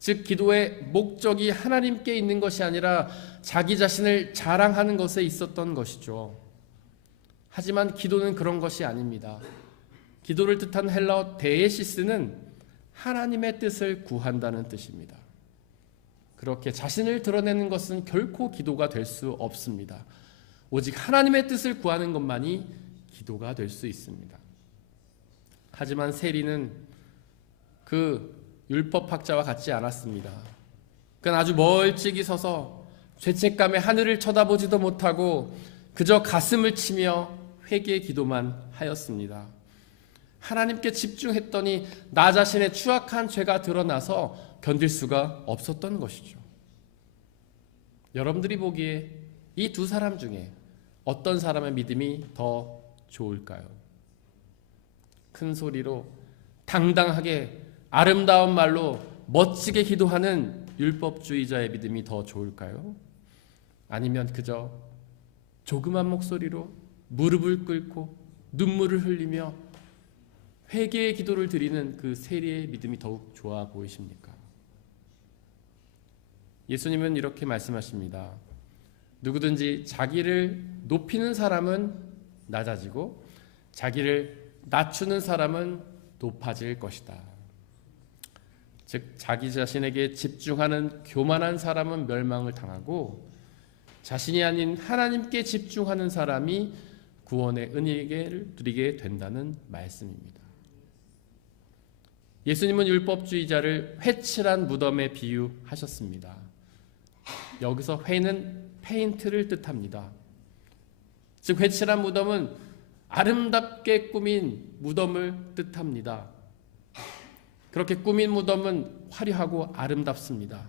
즉 기도의 목적이 하나님께 있는 것이 아니라 자기 자신을 자랑하는 것에 있었던 것이죠. 하지만 기도는 그런 것이 아닙니다. 기도를 뜻한 헬라어 데에시스는 하나님의 뜻을 구한다는 뜻입니다. 그렇게 자신을 드러내는 것은 결코 기도가 될 수 없습니다. 오직 하나님의 뜻을 구하는 것만이 기도가 될 수 있습니다. 하지만 세리는 그 율법학자와 같지 않았습니다. 그는 아주 멀찍이 서서 죄책감에 하늘을 쳐다보지도 못하고 그저 가슴을 치며 회개 기도만 하였습니다. 하나님께 집중했더니 나 자신의 추악한 죄가 드러나서 견딜 수가 없었던 것이죠. 여러분들이 보기에 이 두 사람 중에 어떤 사람의 믿음이 더 좋을까요? 큰 소리로 당당하게 아름다운 말로 멋지게 기도하는 율법주의자의 믿음이 더 좋을까요? 아니면 그저 조그만 목소리로 무릎을 꿇고 눈물을 흘리며 회개의 기도를 드리는 그 세리의 믿음이 더욱 좋아 보이십니까? 예수님은 이렇게 말씀하십니다. 누구든지 자기를 높이는 사람은 낮아지고 자기를 낮추는 사람은 높아질 것이다. 즉 자기 자신에게 집중하는 교만한 사람은 멸망을 당하고 자신이 아닌 하나님께 집중하는 사람이 구원의 은혜를 누리게 된다는 말씀입니다. 예수님은 율법주의자를 회칠한 무덤에 비유하셨습니다. 여기서 회는 페인트를 뜻합니다. 즉 회칠한 무덤은 아름답게 꾸민 무덤을 뜻합니다. 그렇게 꾸민 무덤은 화려하고 아름답습니다.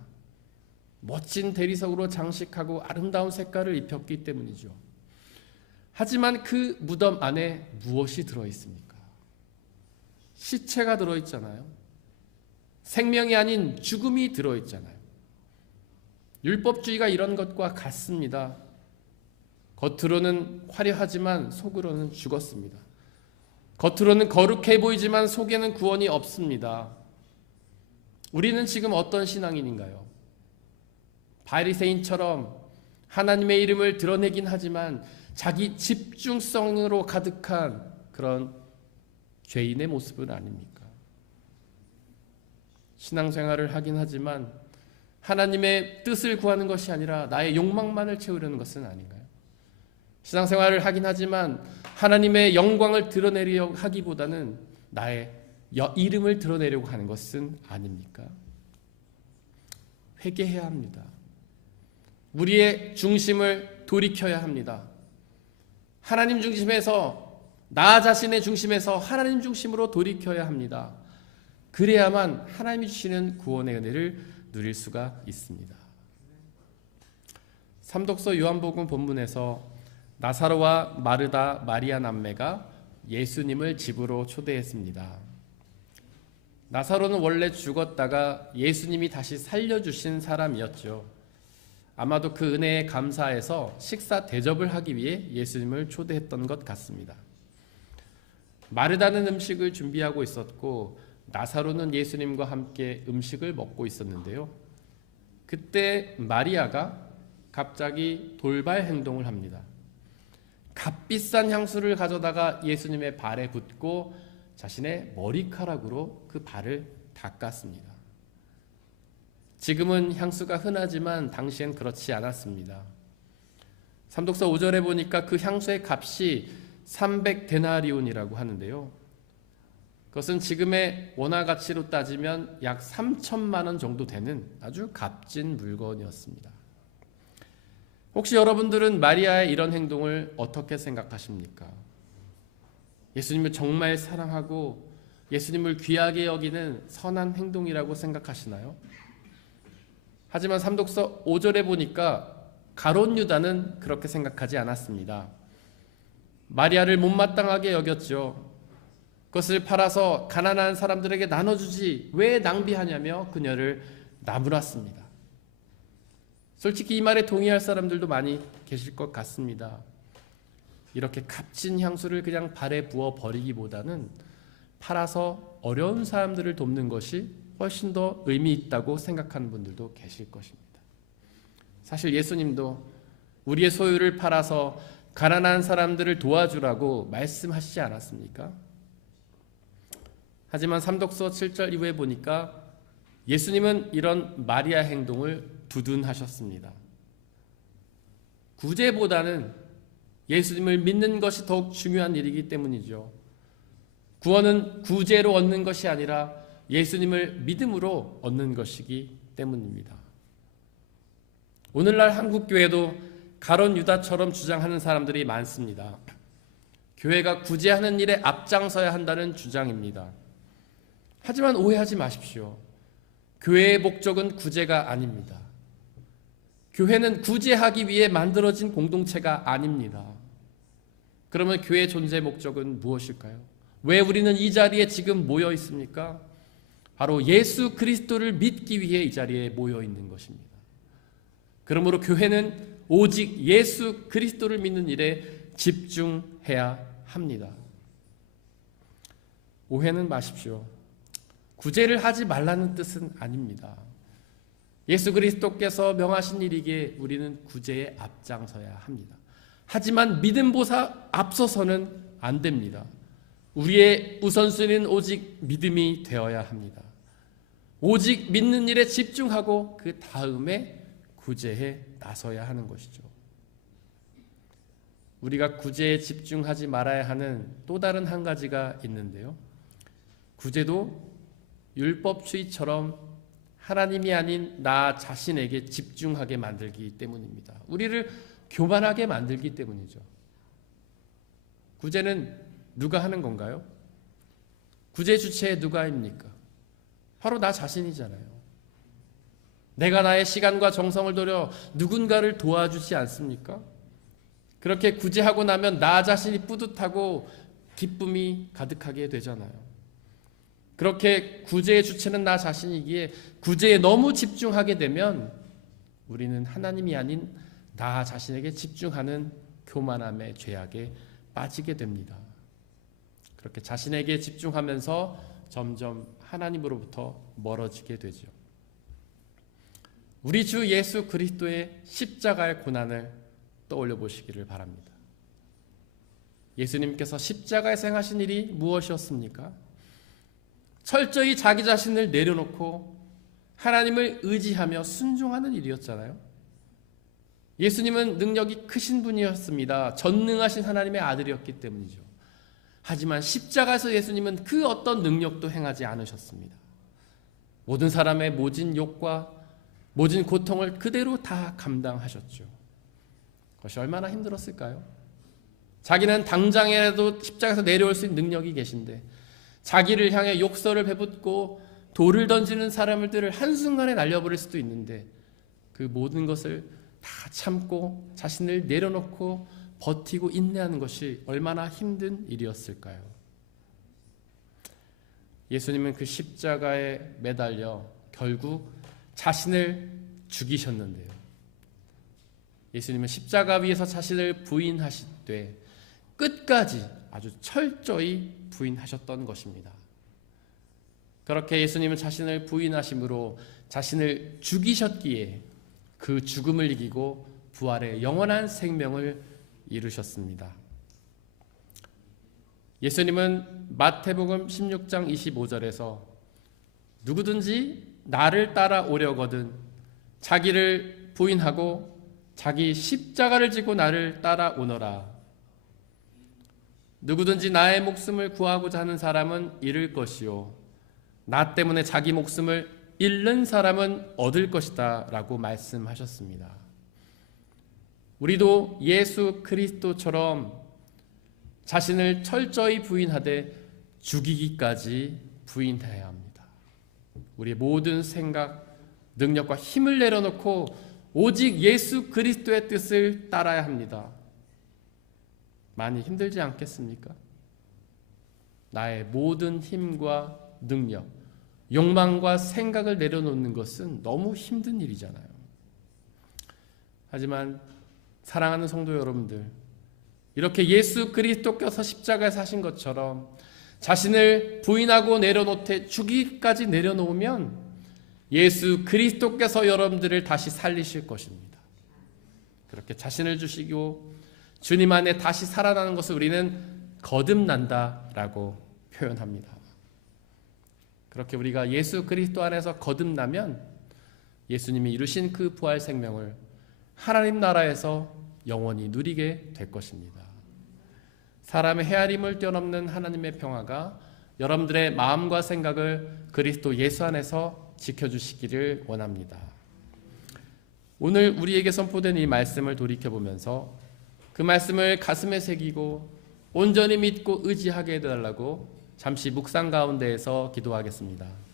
멋진 대리석으로 장식하고 아름다운 색깔을 입혔기 때문이죠. 하지만 그 무덤 안에 무엇이 들어있습니까? 시체가 들어있잖아요. 생명이 아닌 죽음이 들어있잖아요. 율법주의가 이런 것과 같습니다. 겉으로는 화려하지만 속으로는 죽었습니다. 겉으로는 거룩해 보이지만 속에는 구원이 없습니다. 우리는 지금 어떤 신앙인인가요? 바리새인처럼 하나님의 이름을 드러내긴 하지만 자기 집중성으로 가득한 그런 죄인의 모습은 아닙니까? 신앙생활을 하긴 하지만 하나님의 뜻을 구하는 것이 아니라 나의 욕망만을 채우려는 것은 아닌가요? 신앙생활을 하긴 하지만 하나님의 영광을 드러내려 하기보다는 나의 이름을 드러내려고 하는 것은 아닙니까? 회개해야 합니다. 우리의 중심을 돌이켜야 합니다. 하나님 중심에서 나 자신의 중심에서 하나님 중심으로 돌이켜야 합니다. 그래야만 하나님이 주시는 구원의 은혜를 누릴 수가 있습니다. 삼독서 요한복음 본문에서 나사로와 마르다 마리아 남매가 예수님을 집으로 초대했습니다. 나사로는 원래 죽었다가 예수님이 다시 살려주신 사람이었죠. 아마도 그 은혜에 감사해서 식사 대접을 하기 위해 예수님을 초대했던 것 같습니다. 마르다는 음식을 준비하고 있었고 나사로는 예수님과 함께 음식을 먹고 있었는데요. 그때 마리아가 갑자기 돌발 행동을 합니다. 값비싼 향수를 가져다가 예수님의 발에 붓고 자신의 머리카락으로 그 발을 닦았습니다. 지금은 향수가 흔하지만 당시엔 그렇지 않았습니다. 삼독서 5절에 보니까 그 향수의 값이 300데나리온이라고 하는데요. 그것은 지금의 원화 가치로 따지면 약 3천만 원 정도 되는 아주 값진 물건이었습니다. 혹시 여러분들은 마리아의 이런 행동을 어떻게 생각하십니까? 예수님을 정말 사랑하고 예수님을 귀하게 여기는 선한 행동이라고 생각하시나요? 하지만 삼독서 5절에 보니까 가롯 유다는 그렇게 생각하지 않았습니다. 마리아를 못마땅하게 여겼죠. 그것을 팔아서 가난한 사람들에게 나눠주지 왜 낭비하냐며 그녀를 나무랐습니다. 솔직히 이 말에 동의할 사람들도 많이 계실 것 같습니다. 이렇게 값진 향수를 그냥 발에 부어 버리기보다는 팔아서 어려운 사람들을 돕는 것이 훨씬 더 의미 있다고 생각하는 분들도 계실 것입니다. 사실 예수님도 우리의 소유를 팔아서 가난한 사람들을 도와주라고 말씀하시지 않았습니까? 하지만 삼독서 7절 이후에 보니까 예수님은 이런 마리아 행동을 두둔하셨습니다. 구제보다는 예수님을 믿는 것이 더욱 중요한 일이기 때문이죠. 구원은 구제로 얻는 것이 아니라 예수님을 믿음으로 얻는 것이기 때문입니다. 오늘날 한국교회도 가롯 유다처럼 주장하는 사람들이 많습니다. 교회가 구제하는 일에 앞장서야 한다는 주장입니다. 하지만 오해하지 마십시오. 교회의 목적은 구제가 아닙니다. 교회는 구제하기 위해 만들어진 공동체가 아닙니다. 그러면 교회의 존재 목적은 무엇일까요? 왜 우리는 이 자리에 지금 모여 있습니까? 바로 예수 그리스도를 믿기 위해 이 자리에 모여 있는 것입니다. 그러므로 교회는 오직 예수 그리스도를 믿는 일에 집중해야 합니다. 오해는 마십시오. 구제를 하지 말라는 뜻은 아닙니다. 예수 그리스도께서 명하신 일이기에 우리는 구제에 앞장서야 합니다. 하지만 믿음보다 앞서서는 안 됩니다. 우리의 우선순위는 오직 믿음이 되어야 합니다. 오직 믿는 일에 집중하고 그 다음에 구제에 나서야 하는 것이죠. 우리가 구제에 집중하지 말아야 하는 또 다른 한 가지가 있는데요. 구제도 율법주의처럼 하나님이 아닌 나 자신에게 집중하게 만들기 때문입니다. 우리를 교만하게 만들기 때문이죠. 구제는 누가 하는 건가요? 구제 주체에 누가입니까? 바로 나 자신이잖아요. 내가 나의 시간과 정성을 들여 누군가를 도와주지 않습니까? 그렇게 구제하고 나면 나 자신이 뿌듯하고 기쁨이 가득하게 되잖아요. 그렇게 구제의 주체는 나 자신이기에 구제에 너무 집중하게 되면 우리는 하나님이 아닌 나 자신에게 집중하는 교만함의 죄악에 빠지게 됩니다. 그렇게 자신에게 집중하면서 점점 하나님으로부터 멀어지게 되죠. 우리 주 예수 그리스도의 십자가의 고난을 떠올려 보시기를 바랍니다. 예수님께서 십자가에서 행하신 일이 무엇이었습니까? 철저히 자기 자신을 내려놓고 하나님을 의지하며 순종하는 일이었잖아요. 예수님은 능력이 크신 분이었습니다. 전능하신 하나님의 아들이었기 때문이죠. 하지만 십자가에서 예수님은 그 어떤 능력도 행하지 않으셨습니다. 모든 사람의 모진 욕과 모진 고통을 그대로 다 감당하셨죠. 그것이 얼마나 힘들었을까요? 자기는 당장이라도 십자가에서 내려올 수 있는 능력이 계신데 자기를 향해 욕설을 베붙고 돌을 던지는 사람들을 한순간에 날려버릴 수도 있는데 그 모든 것을 다 참고 자신을 내려놓고 버티고 인내하는 것이 얼마나 힘든 일이었을까요? 예수님은 그 십자가에 매달려 결국 자신을 죽이셨는데요. 예수님은 십자가 위에서 자신을 부인하시되 끝까지 아주 철저히 부인하셨던 것입니다. 그렇게 예수님은 자신을 부인하심으로 자신을 죽이셨기에 그 죽음을 이기고 부활의 영원한 생명을 이루셨습니다. 예수님은 마태복음 16장 25절에서 누구든지 나를 따라오려거든 자기를 부인하고 자기 십자가를 지고 나를 따라오너라. 누구든지 나의 목숨을 구하고자 하는 사람은 잃을 것이요 나 때문에 자기 목숨을 잃는 사람은 얻을 것이다 라고 말씀하셨습니다. 우리도 예수 그리스도처럼 자신을 철저히 부인하되 죽이기까지 부인해야 합니다. 우리의 모든 생각, 능력과 힘을 내려놓고 오직 예수 그리스도의 뜻을 따라야 합니다. 많이 힘들지 않겠습니까? 나의 모든 힘과 능력, 욕망과 생각을 내려놓는 것은 너무 힘든 일이잖아요. 하지만 사랑하는 성도 여러분들, 이렇게 예수 그리스도께서 십자가에 사신 것처럼 자신을 부인하고 내려놓되 죽이기까지 내려놓으면 예수 그리스도께서 여러분들을 다시 살리실 것입니다. 그렇게 자신을 주시고 주님 안에 다시 살아나는 것을 우리는 거듭난다라고 표현합니다. 그렇게 우리가 예수 그리스도 안에서 거듭나면 예수님이 이루신 그 부활 생명을 하나님 나라에서 영원히 누리게 될 것입니다. 사람의 헤아림을 뛰어넘는 하나님의 평화가 여러분들의 마음과 생각을 그리스도 예수 안에서 지켜주시기를 원합니다. 오늘 우리에게 선포된 이 말씀을 돌이켜보면서 그 말씀을 가슴에 새기고 온전히 믿고 의지하게 해달라고 잠시 묵상 가운데에서 기도하겠습니다.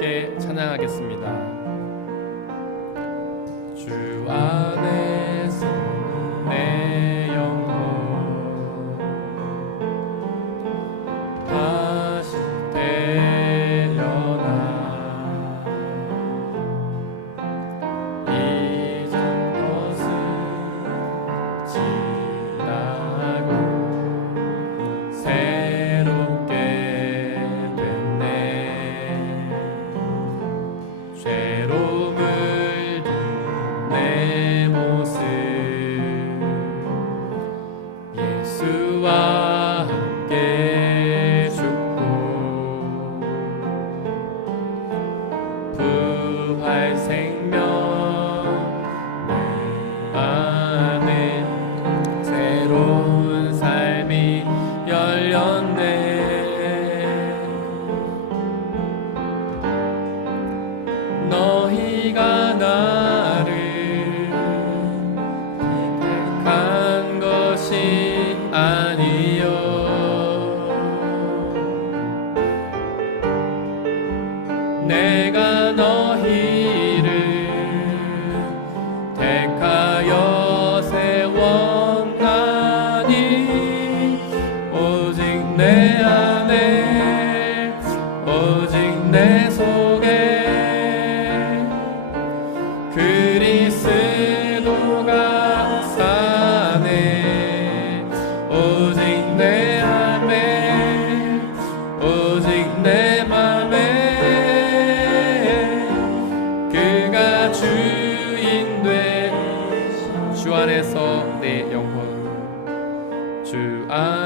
함께 찬양하겠습니다. 주 안에서 내 영혼 다시 태어나 이전 것은 지나고 새롭게 됐네. 죄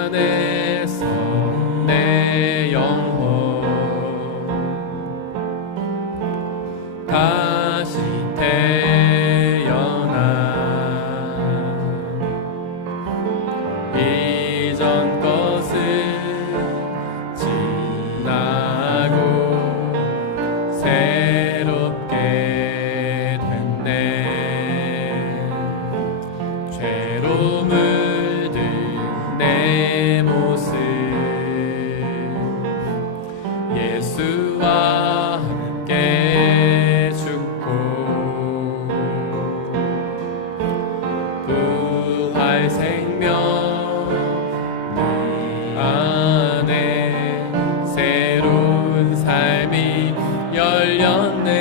안에서 내 영혼 다시 태어나 이전 것은 지나고 새롭게 됐네. 죄로 물든 내 모습 예수와 함께 죽고 부활 생명 안에 새로운 삶이 열렸네.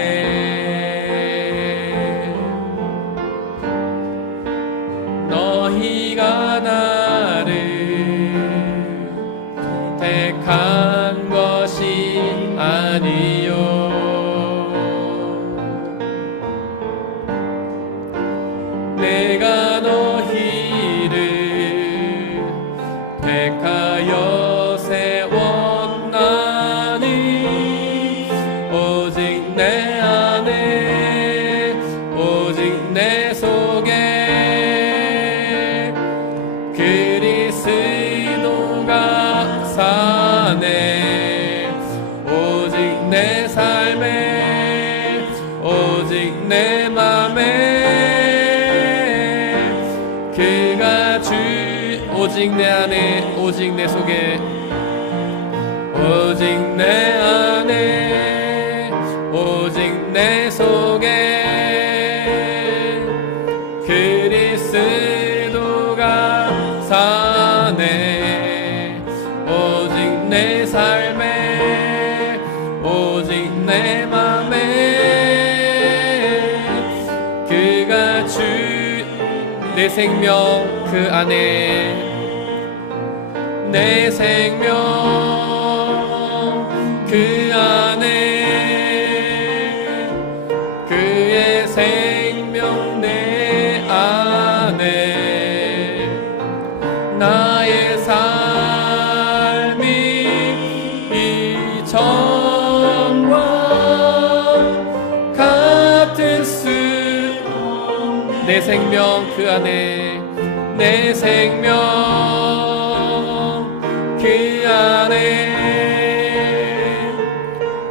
너희가 나를 택한 것이 아니요 내가 너희를 택하여 세웠나니 오직 내 안에 오직 내 속에 그리스도가 사네. 오직 내 삶에 오직 내 맘에 그가 주 오직 내 안에 오직 내 속에 오직 내 안에 오직 내 속에 그리스도가 사네. 오직 내 삶에 오직 내 맘에 그가 주 내 생명 그 안에 내 생명 그 안에 그의 생명 내 안에 나의 삶이 이전과 같을 수 내 생명 그 안에 내 생명 그 안에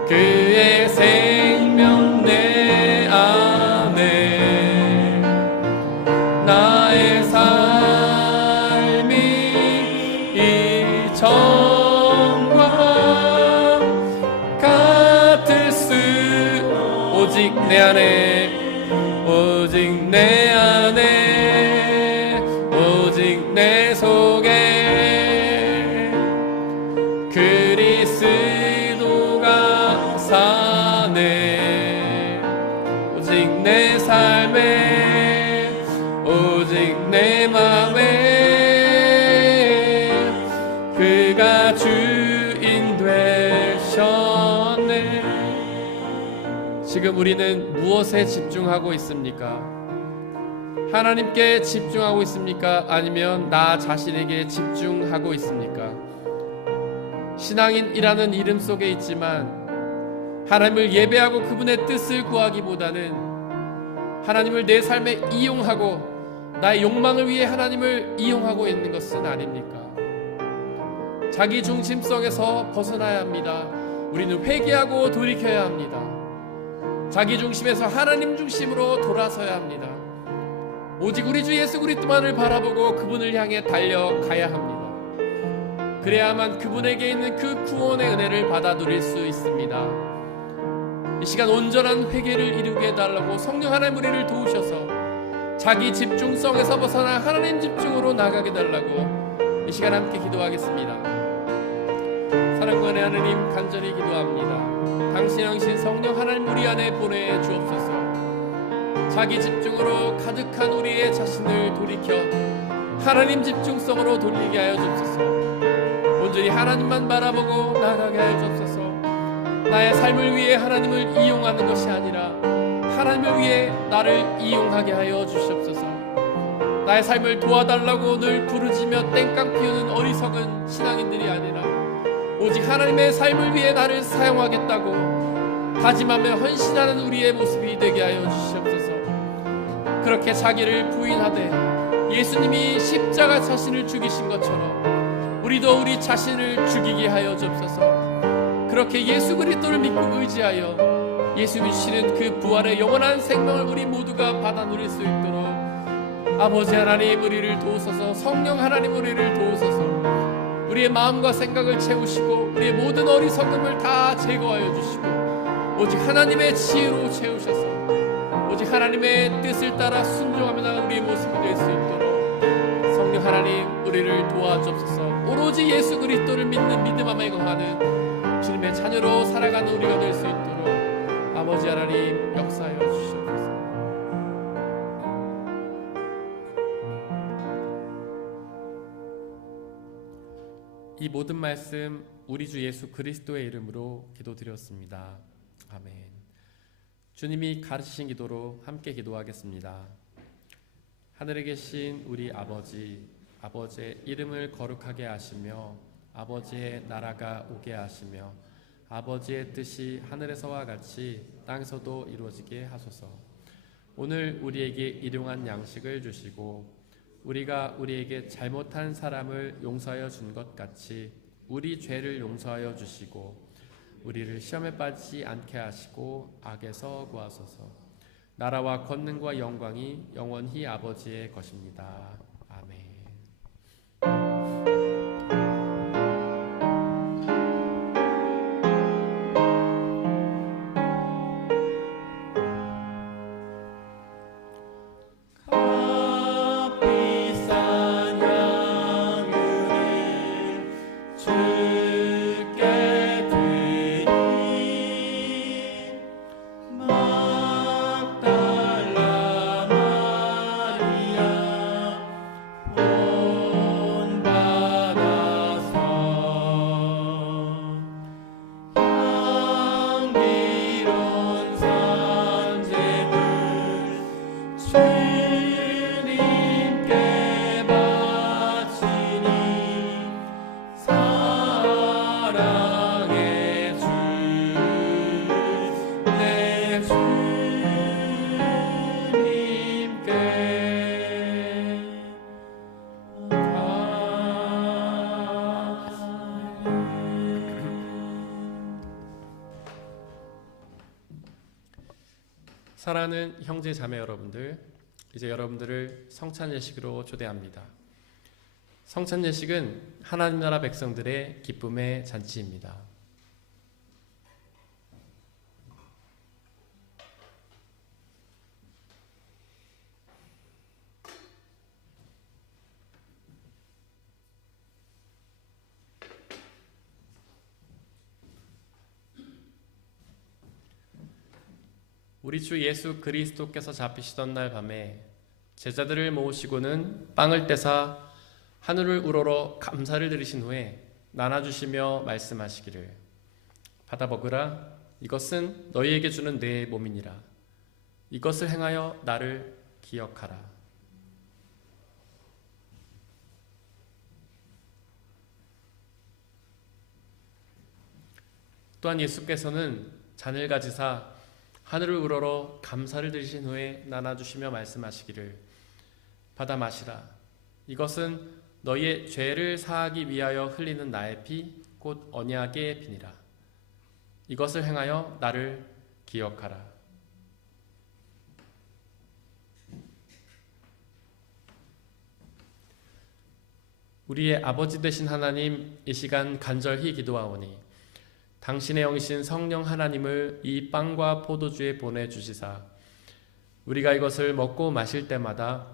그의 생명 내 안에 나의 삶이 이전과 같을 수 오직 내 안에 오직 내 안에 오직 내 속에 그리스도가 사네. 오직 내 삶에 오직 내 맘에 그가 주인 되셨네. 지금 우리는 무엇에 집중하고 있습니까? 하나님께 집중하고 있습니까? 아니면 나 자신에게 집중하고 있습니까? 신앙인이라는 이름 속에 있지만 하나님을 예배하고 그분의 뜻을 구하기보다는 하나님을 내 삶에 이용하고 나의 욕망을 위해 하나님을 이용하고 있는 것은 아닙니까? 자기 중심성에서 벗어나야 합니다. 우리는 회개하고 돌이켜야 합니다. 자기 중심에서 하나님 중심으로 돌아서야 합니다. 오직 우리 주 예수 그리스도만을 바라보고 그분을 향해 달려가야 합니다. 그래야만 그분에게 있는 그 구원의 은혜를 받아 누릴 수 있습니다. 이 시간 온전한 회개를 이루게 해달라고 성령 하나님 우리를 도우셔서 자기 집중성에서 벗어나 하나님 집중으로 나가게 해달라고 이 시간 함께 기도하겠습니다. 사랑과 은혜 하나님 간절히 기도합니다. 당신의 영신 성령 하나님 우리 안에 보내주옵소서. 자기 집중으로 가득한 우리의 자신을 돌이켜 하나님 집중성으로 돌리게 하여 주옵소서. 온전히 하나님만 바라보고 나가게 하여 주옵소서. 나의 삶을 위해 하나님을 이용하는 것이 아니라 하나님을 위해 나를 이용하게 하여 주시옵소서. 나의 삶을 도와달라고 늘 부르짖며 땡깡 피우는 어리석은 신앙인들이 아니라 오직 하나님의 삶을 위해 나를 사용하겠다고 다짐하며 헌신하는 우리의 모습이 되게 하여 주시옵소서. 그렇게 자기를 부인하되 예수님이 십자가 자신을 죽이신 것처럼 우리도 우리 자신을 죽이게 하여 주옵소서. 그렇게 예수 그리스도를 믿고 의지하여 예수님이 주시는 그 부활의 영원한 생명을 우리 모두가 받아 누릴 수 있도록 아버지 하나님 우리를 도우소서. 성령 하나님 우리를 도우소서. 우리의 마음과 생각을 채우시고 우리의 모든 어리석음을 다 제거하여 주시고 오직 하나님의 지혜로 채우셔서 오직 하나님의 뜻을 따라 순종하며 나가는 우리의 모습이 될 수 있도록 성령 하나님 우리를 도와주옵소서. 오로지 예수 그리스도를 믿는 믿음 안에 거하는 주님의 자녀로 살아가는 우리가 될 수 있도록 아버지 하나님 역사하여 주시옵소서. 이 모든 말씀 우리 주 예수 그리스도의 이름으로 기도드렸습니다. 아멘. 주님이 가르치신 기도로 함께 기도하겠습니다. 하늘에 계신 우리 아버지, 아버지의 이름을 거룩하게 하시며 아버지의 나라가 오게 하시며 아버지의 뜻이 하늘에서와 같이 땅에서도 이루어지게 하소서. 오늘 우리에게 일용할 양식을 주시고 우리가 우리에게 잘못한 사람을 용서하여 준 것 같이 우리 죄를 용서하여 주시고 우리를 시험에 빠지지 않게 하시고 악에서 구하소서. 나라와 권능과 영광이 영원히 아버지의 것입니다. 아멘. 사랑하는 형제 자매 여러분들, 이제 여러분들을 성찬 예식으로 초대합니다. 성찬 예식은 하나님 나라 백성들의 기쁨의 잔치입니다. 우리 주 예수 그리스도께서 잡히시던 날 밤에 제자들을 모으시고는 빵을 떼사 하늘을 우러러 감사를 드리신 후에 나눠주시며 말씀하시기를 받아 먹으라. 이것은 너희에게 주는 내 몸이니라. 이것을 행하여 나를 기억하라. 또한 예수께서는 잔을 가지사 하늘을 우러러 감사를 드리신 후에 나눠주시며 말씀하시기를 받아 마시라. 이것은 너희의 죄를 사하기 위하여 흘리는 나의 피 곧 언약의 피니라. 이것을 행하여 나를 기억하라. 우리의 아버지 되신 하나님, 이 시간 간절히 기도하오니 당신의 영이신 성령 하나님을 이 빵과 포도주에 보내주시사 우리가 이것을 먹고 마실 때마다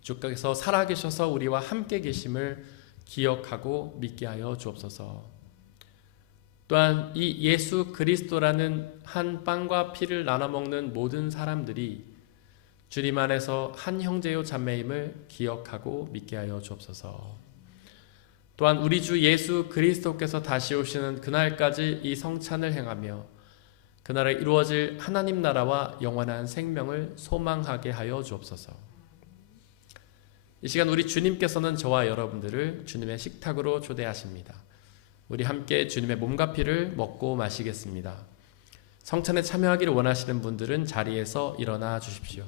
주께서 살아계셔서 우리와 함께 계심을 기억하고 믿게 하여 주옵소서. 또한 이 예수 그리스도라는 한 빵과 피를 나눠 먹는 모든 사람들이 주님 안에서 한 형제요 자매임을 기억하고 믿게 하여 주옵소서. 또한 우리 주 예수 그리스도께서 다시 오시는 그날까지 이 성찬을 행하며 그날에 이루어질 하나님 나라와 영원한 생명을 소망하게 하여 주옵소서. 이 시간 우리 주님께서는 저와 여러분들을 주님의 식탁으로 초대하십니다. 우리 함께 주님의 몸과 피를 먹고 마시겠습니다. 성찬에 참여하기를 원하시는 분들은 자리에서 일어나 주십시오.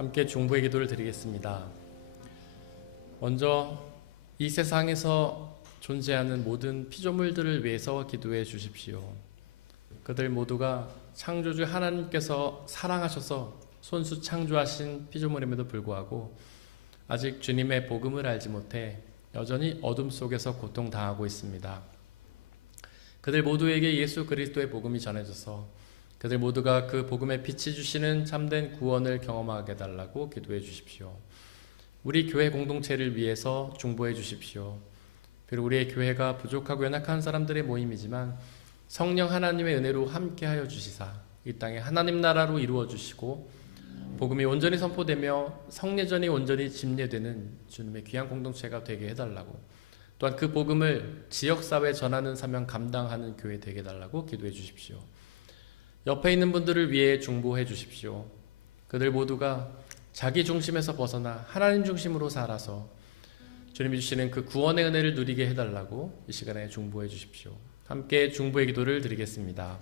함께 중보의 기도를 드리겠습니다. 먼저 이 세상에서 존재하는 모든 피조물들을 위해서 기도해 주십시오. 그들 모두가 창조주 하나님께서 사랑하셔서 손수 창조하신 피조물임에도 불구하고 아직 주님의 복음을 알지 못해 여전히 어둠 속에서 고통당하고 있습니다. 그들 모두에게 예수 그리스도의 복음이 전해져서 그들 모두가 그 복음의 빛이 주시는 참된 구원을 경험하게 해달라고 기도해 주십시오. 우리 교회 공동체를 위해서 중보해 주십시오. 비록 우리의 교회가 부족하고 연약한 사람들의 모임이지만 성령 하나님의 은혜로 함께하여 주시사 이 땅에 하나님 나라로 이루어 주시고 복음이 온전히 선포되며 성례전이 온전히 집례되는 주님의 귀한 공동체가 되게 해달라고, 또한 그 복음을 지역사회에 전하는 사명 감당하는 교회 되게 해달라고 기도해 주십시오. 옆에 있는 분들을 위해 중보해 주십시오. 그들 모두가 자기 중심에서 벗어나 하나님 중심으로 살아서 주님이 주시는 그 구원의 은혜를 누리게 해달라고 이 시간에 중보해 주십시오. 함께 중보의 기도를 드리겠습니다.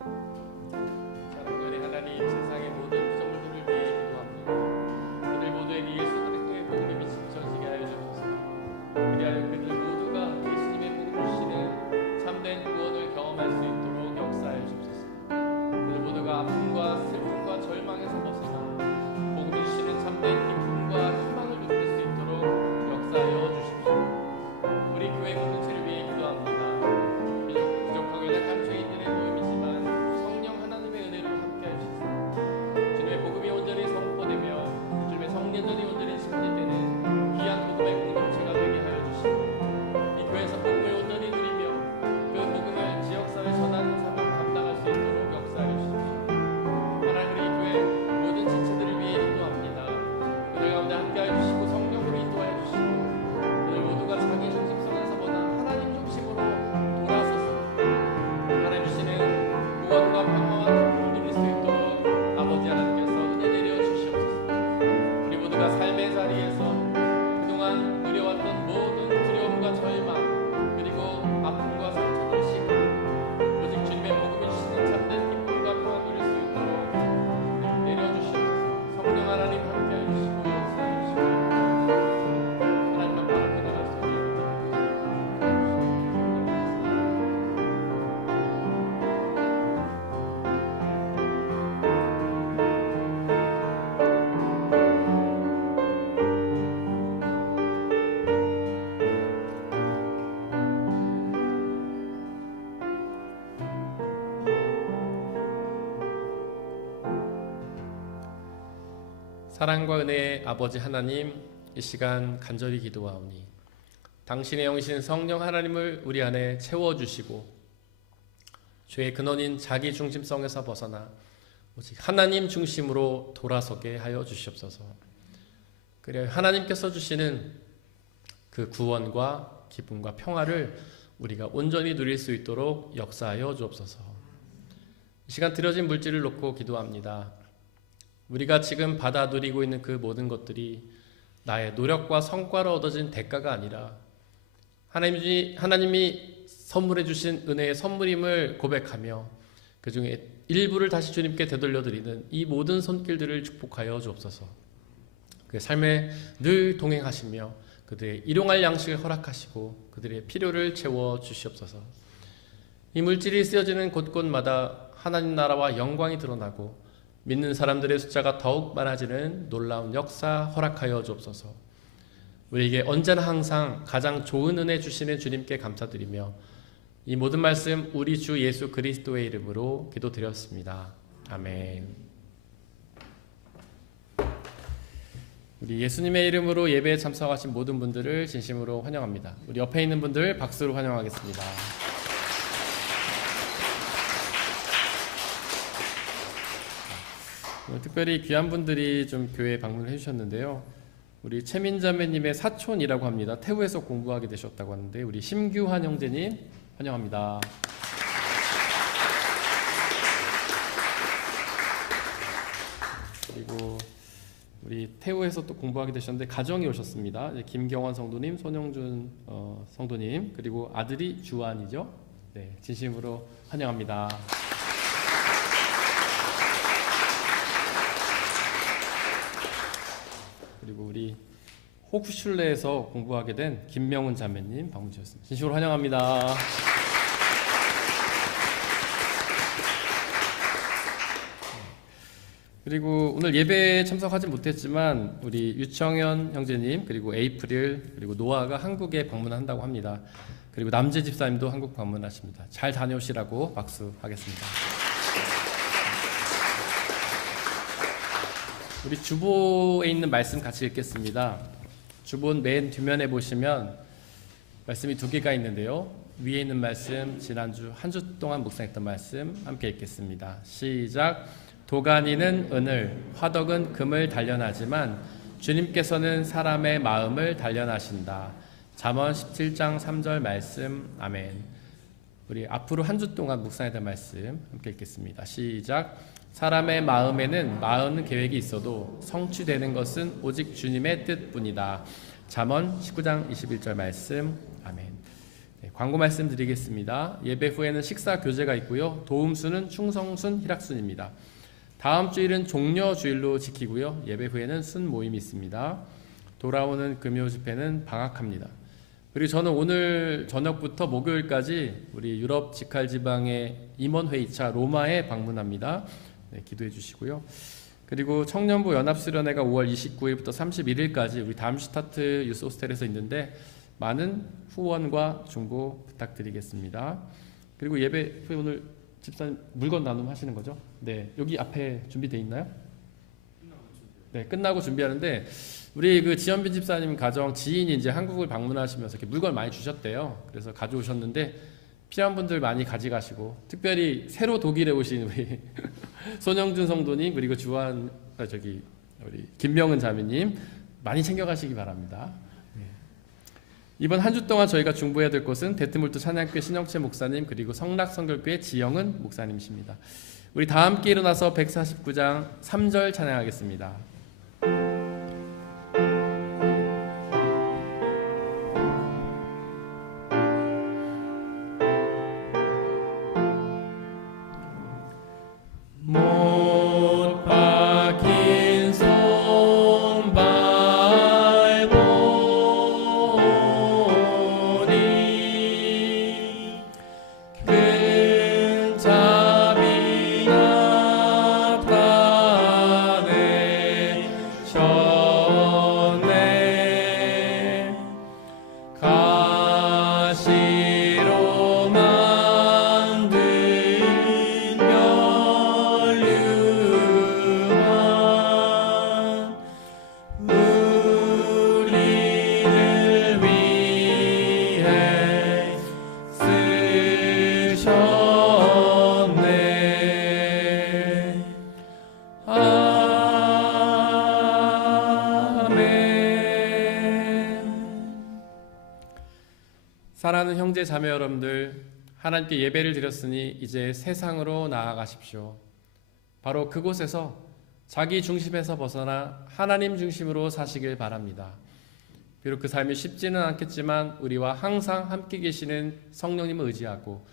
사랑하는 하나님, 세상의 모든 피조물들을 위해 기도합니다. 그들 모두에게 예수 그리스도의 복음이 미친 전시게 하여 주옵소서. 그리하여 그들 모두가 예수님의 복음을 주시는 참된 구원을 경험할 수 있도록 역사하여 주옵소서. 그들 모두가 아픔과 슬픔과 절망에서 벗어나 복음이 주시는 참된 기쁨과 희망을 누릴 수 있도록 역사하여 주십시오. 우리 교회 공동체를 위해 기도합니다. 부족하고 연약한 죄인들의 모임이지만 성령 하나님의 은혜로 함께하여 주시옵소서. 주님의 복음이 온전히 선포되며 주님의 성례전이 온전히 집례되는 귀한 복음의 공동체가 되게 하여 주시고 이 교회에서 복음을 온전히 누리며 그 복음을 지역사회에 전하는 사명 감당할 수 있도록 역사하여 주십시오. 하나님, 우리 교회 모든 지체들을 위해 기도합니다. 그들 가운데 함께하여 주시고 성령으로 인도하여 주시고 그들 모두가 자기 중심성에서 보다 하나님 중심으로 돌아서서 하나님 주시는 구원과 평화와 기쁨을 누릴 수 있도록 아버지 하나님께서 은혜 내려 주시옵소서. 우리 모두가 삶의 자리에서 그동안 누려왔던 모든 두려움과 절망 그리고 아픔과 상처를 싣고 오직 주님의 복음이 주시는 참된 기쁨과 평화 누릴 수 있도록 내려주시옵소서. 성령 하나님 함께하여 주시고 역사하여 주시고 하나님만 바라보고 나갈 수 있게 사랑과 은혜의 아버지 하나님, 이 시간 간절히 기도하오니 당신의 영이신 성령 하나님을 우리 안에 채워주시고 죄의 근원인 자기 중심성에서 벗어나 오직 하나님 중심으로 돌아서게 하여 주시옵소서. 그래 하나님께서 주시는 그 구원과 기쁨과 평화를 우리가 온전히 누릴 수 있도록 역사하여 주옵소서. 이 시간 드려진 물질을 놓고 기도합니다. 우리가 지금 받아 누리고 있는 그 모든 것들이 나의 노력과 성과로 얻어진 대가가 아니라 하나님이 선물해 주신 은혜의 선물임을 고백하며 그 중에 일부를 다시 주님께 되돌려드리는 이 모든 손길들을 축복하여 주옵소서. 그 삶에 늘 동행하시며 그들의 일용할 양식을 허락하시고 그들의 필요를 채워 주시옵소서. 이 물질이 쓰여지는 곳곳마다 하나님 나라와 영광이 드러나고 믿는 사람들의 숫자가 더욱 많아지는 놀라운 역사 허락하여 주옵소서. 우리에게 언제나 항상 가장 좋은 은혜 주시는 주님께 감사드리며 이 모든 말씀 우리 주 예수 그리스도의 이름으로 기도드렸습니다. 아멘. 우리 예수님의 이름으로 예배에 참석하신 모든 분들을 진심으로 환영합니다. 우리 옆에 있는 분들 박수로 환영하겠습니다. 특별히 귀한 분들이 좀 교회에 방문을 해주셨는데요. 우리 최민자매님의 사촌이라고 합니다. 태우에서 공부하게 되셨다고 하는데 우리 심규환 형제님 환영합니다. 그리고 우리 태우에서 또 공부하게 되셨는데 가정이 오셨습니다. 김경원 성도님, 손영준 성도님, 그리고 아들이 주환이죠. 네, 진심으로 환영합니다. 그리고 우리 호크슐레에서 공부하게 된 김명훈 자매님 방문 주셨습니다. 진심으로 환영합니다. 그리고 오늘 예배에 참석하지 못했지만 우리 유청현 형제님, 그리고 에이프릴, 그리고 노아가 한국에 방문한다고 합니다. 그리고 남재 집사님도 한국 방문하십니다. 잘 다녀오시라고 박수하겠습니다. 우리 주보에 있는 말씀 같이 읽겠습니다. 주보 맨 뒷면에 보시면 말씀이 두 개가 있는데요. 위에 있는 말씀, 지난주 한 주 동안 묵상했던 말씀 함께 읽겠습니다. 시작. 도가니는 은을, 화덕은 금을 단련하지만 주님께서는 사람의 마음을 단련하신다. 잠언 17장 3절 말씀. 아멘. 우리 앞으로 한 주 동안 묵상했던 말씀 함께 읽겠습니다. 시작. 사람의 마음에는 많은 계획이 있어도 성취되는 것은 오직 주님의 뜻뿐이다. 잠언 19장 21절 말씀. 아멘. 네, 광고 말씀 드리겠습니다. 예배 후에는 식사 교제가 있고요. 도움순은 충성순 희락순입니다. 다음 주일은 종려 주일로 지키고요. 예배 후에는 순 모임이 있습니다. 돌아오는 금요 집회는 방학합니다. 그리고 저는 오늘 저녁부터 목요일까지 우리 유럽 직할 지방의 임원 회의차 로마에 방문합니다. 네, 기도해 주시고요. 그리고 청년부 연합수련회가 5월 29일부터 31일까지 우리 담슈타트 유스호스텔에서 있는데 많은 후원과 중보 부탁드리겠습니다. 그리고 예배 후에 오늘 집사님 물건 나눔 하시는 거죠? 네, 여기 앞에 준비되어 있나요? 네, 끝나고 준비하는데 우리 그 지연빈 집사님 가정 지인이 이제 한국을 방문하시면서 이렇게 물건 많이 주셨대요. 그래서 가져오셨는데 필요한 분들 많이 가져가시고, 특별히 새로 독일에 오신 우리 손영준 성도님, 그리고 우리 김명은 자매님 많이 챙겨가시기 바랍니다. 이번 한 주 동안 저희가 중보해야 될 것은 데트몰트 찬양교회 신영채 목사님, 그리고 성락성결교회 지영은 목사님이십니다. 우리 다 함께 일어나서 149장 3절 찬양하겠습니다. 사랑하는 형제 자매 여러분들, 하나님께 예배를 드렸으니 이제 세상으로 나아가십시오. 바로 그곳에서 자기 중심에서 벗어나 하나님 중심으로 사시길 바랍니다. 비록 그 삶이 쉽지는 않겠지만 우리와 항상 함께 계시는 성령님을 의지하고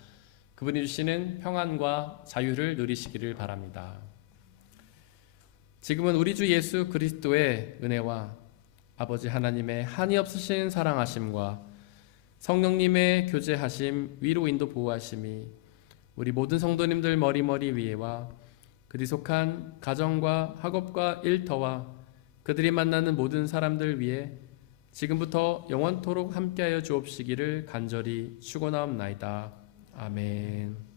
그분이 주시는 평안과 자유를 누리시기를 바랍니다. 지금은 우리 주 예수 그리스도의 은혜와 아버지 하나님의 한이 없으신 사랑하심과 성령님의 교제하심, 위로 인도 보호하심이 우리 모든 성도님들 머리머리 위에와 그리 속한 가정과 학업과 일터와 그들이 만나는 모든 사람들 위에 지금부터 영원토록 함께하여 주옵시기를 간절히 축원하옵나이다. 아멘.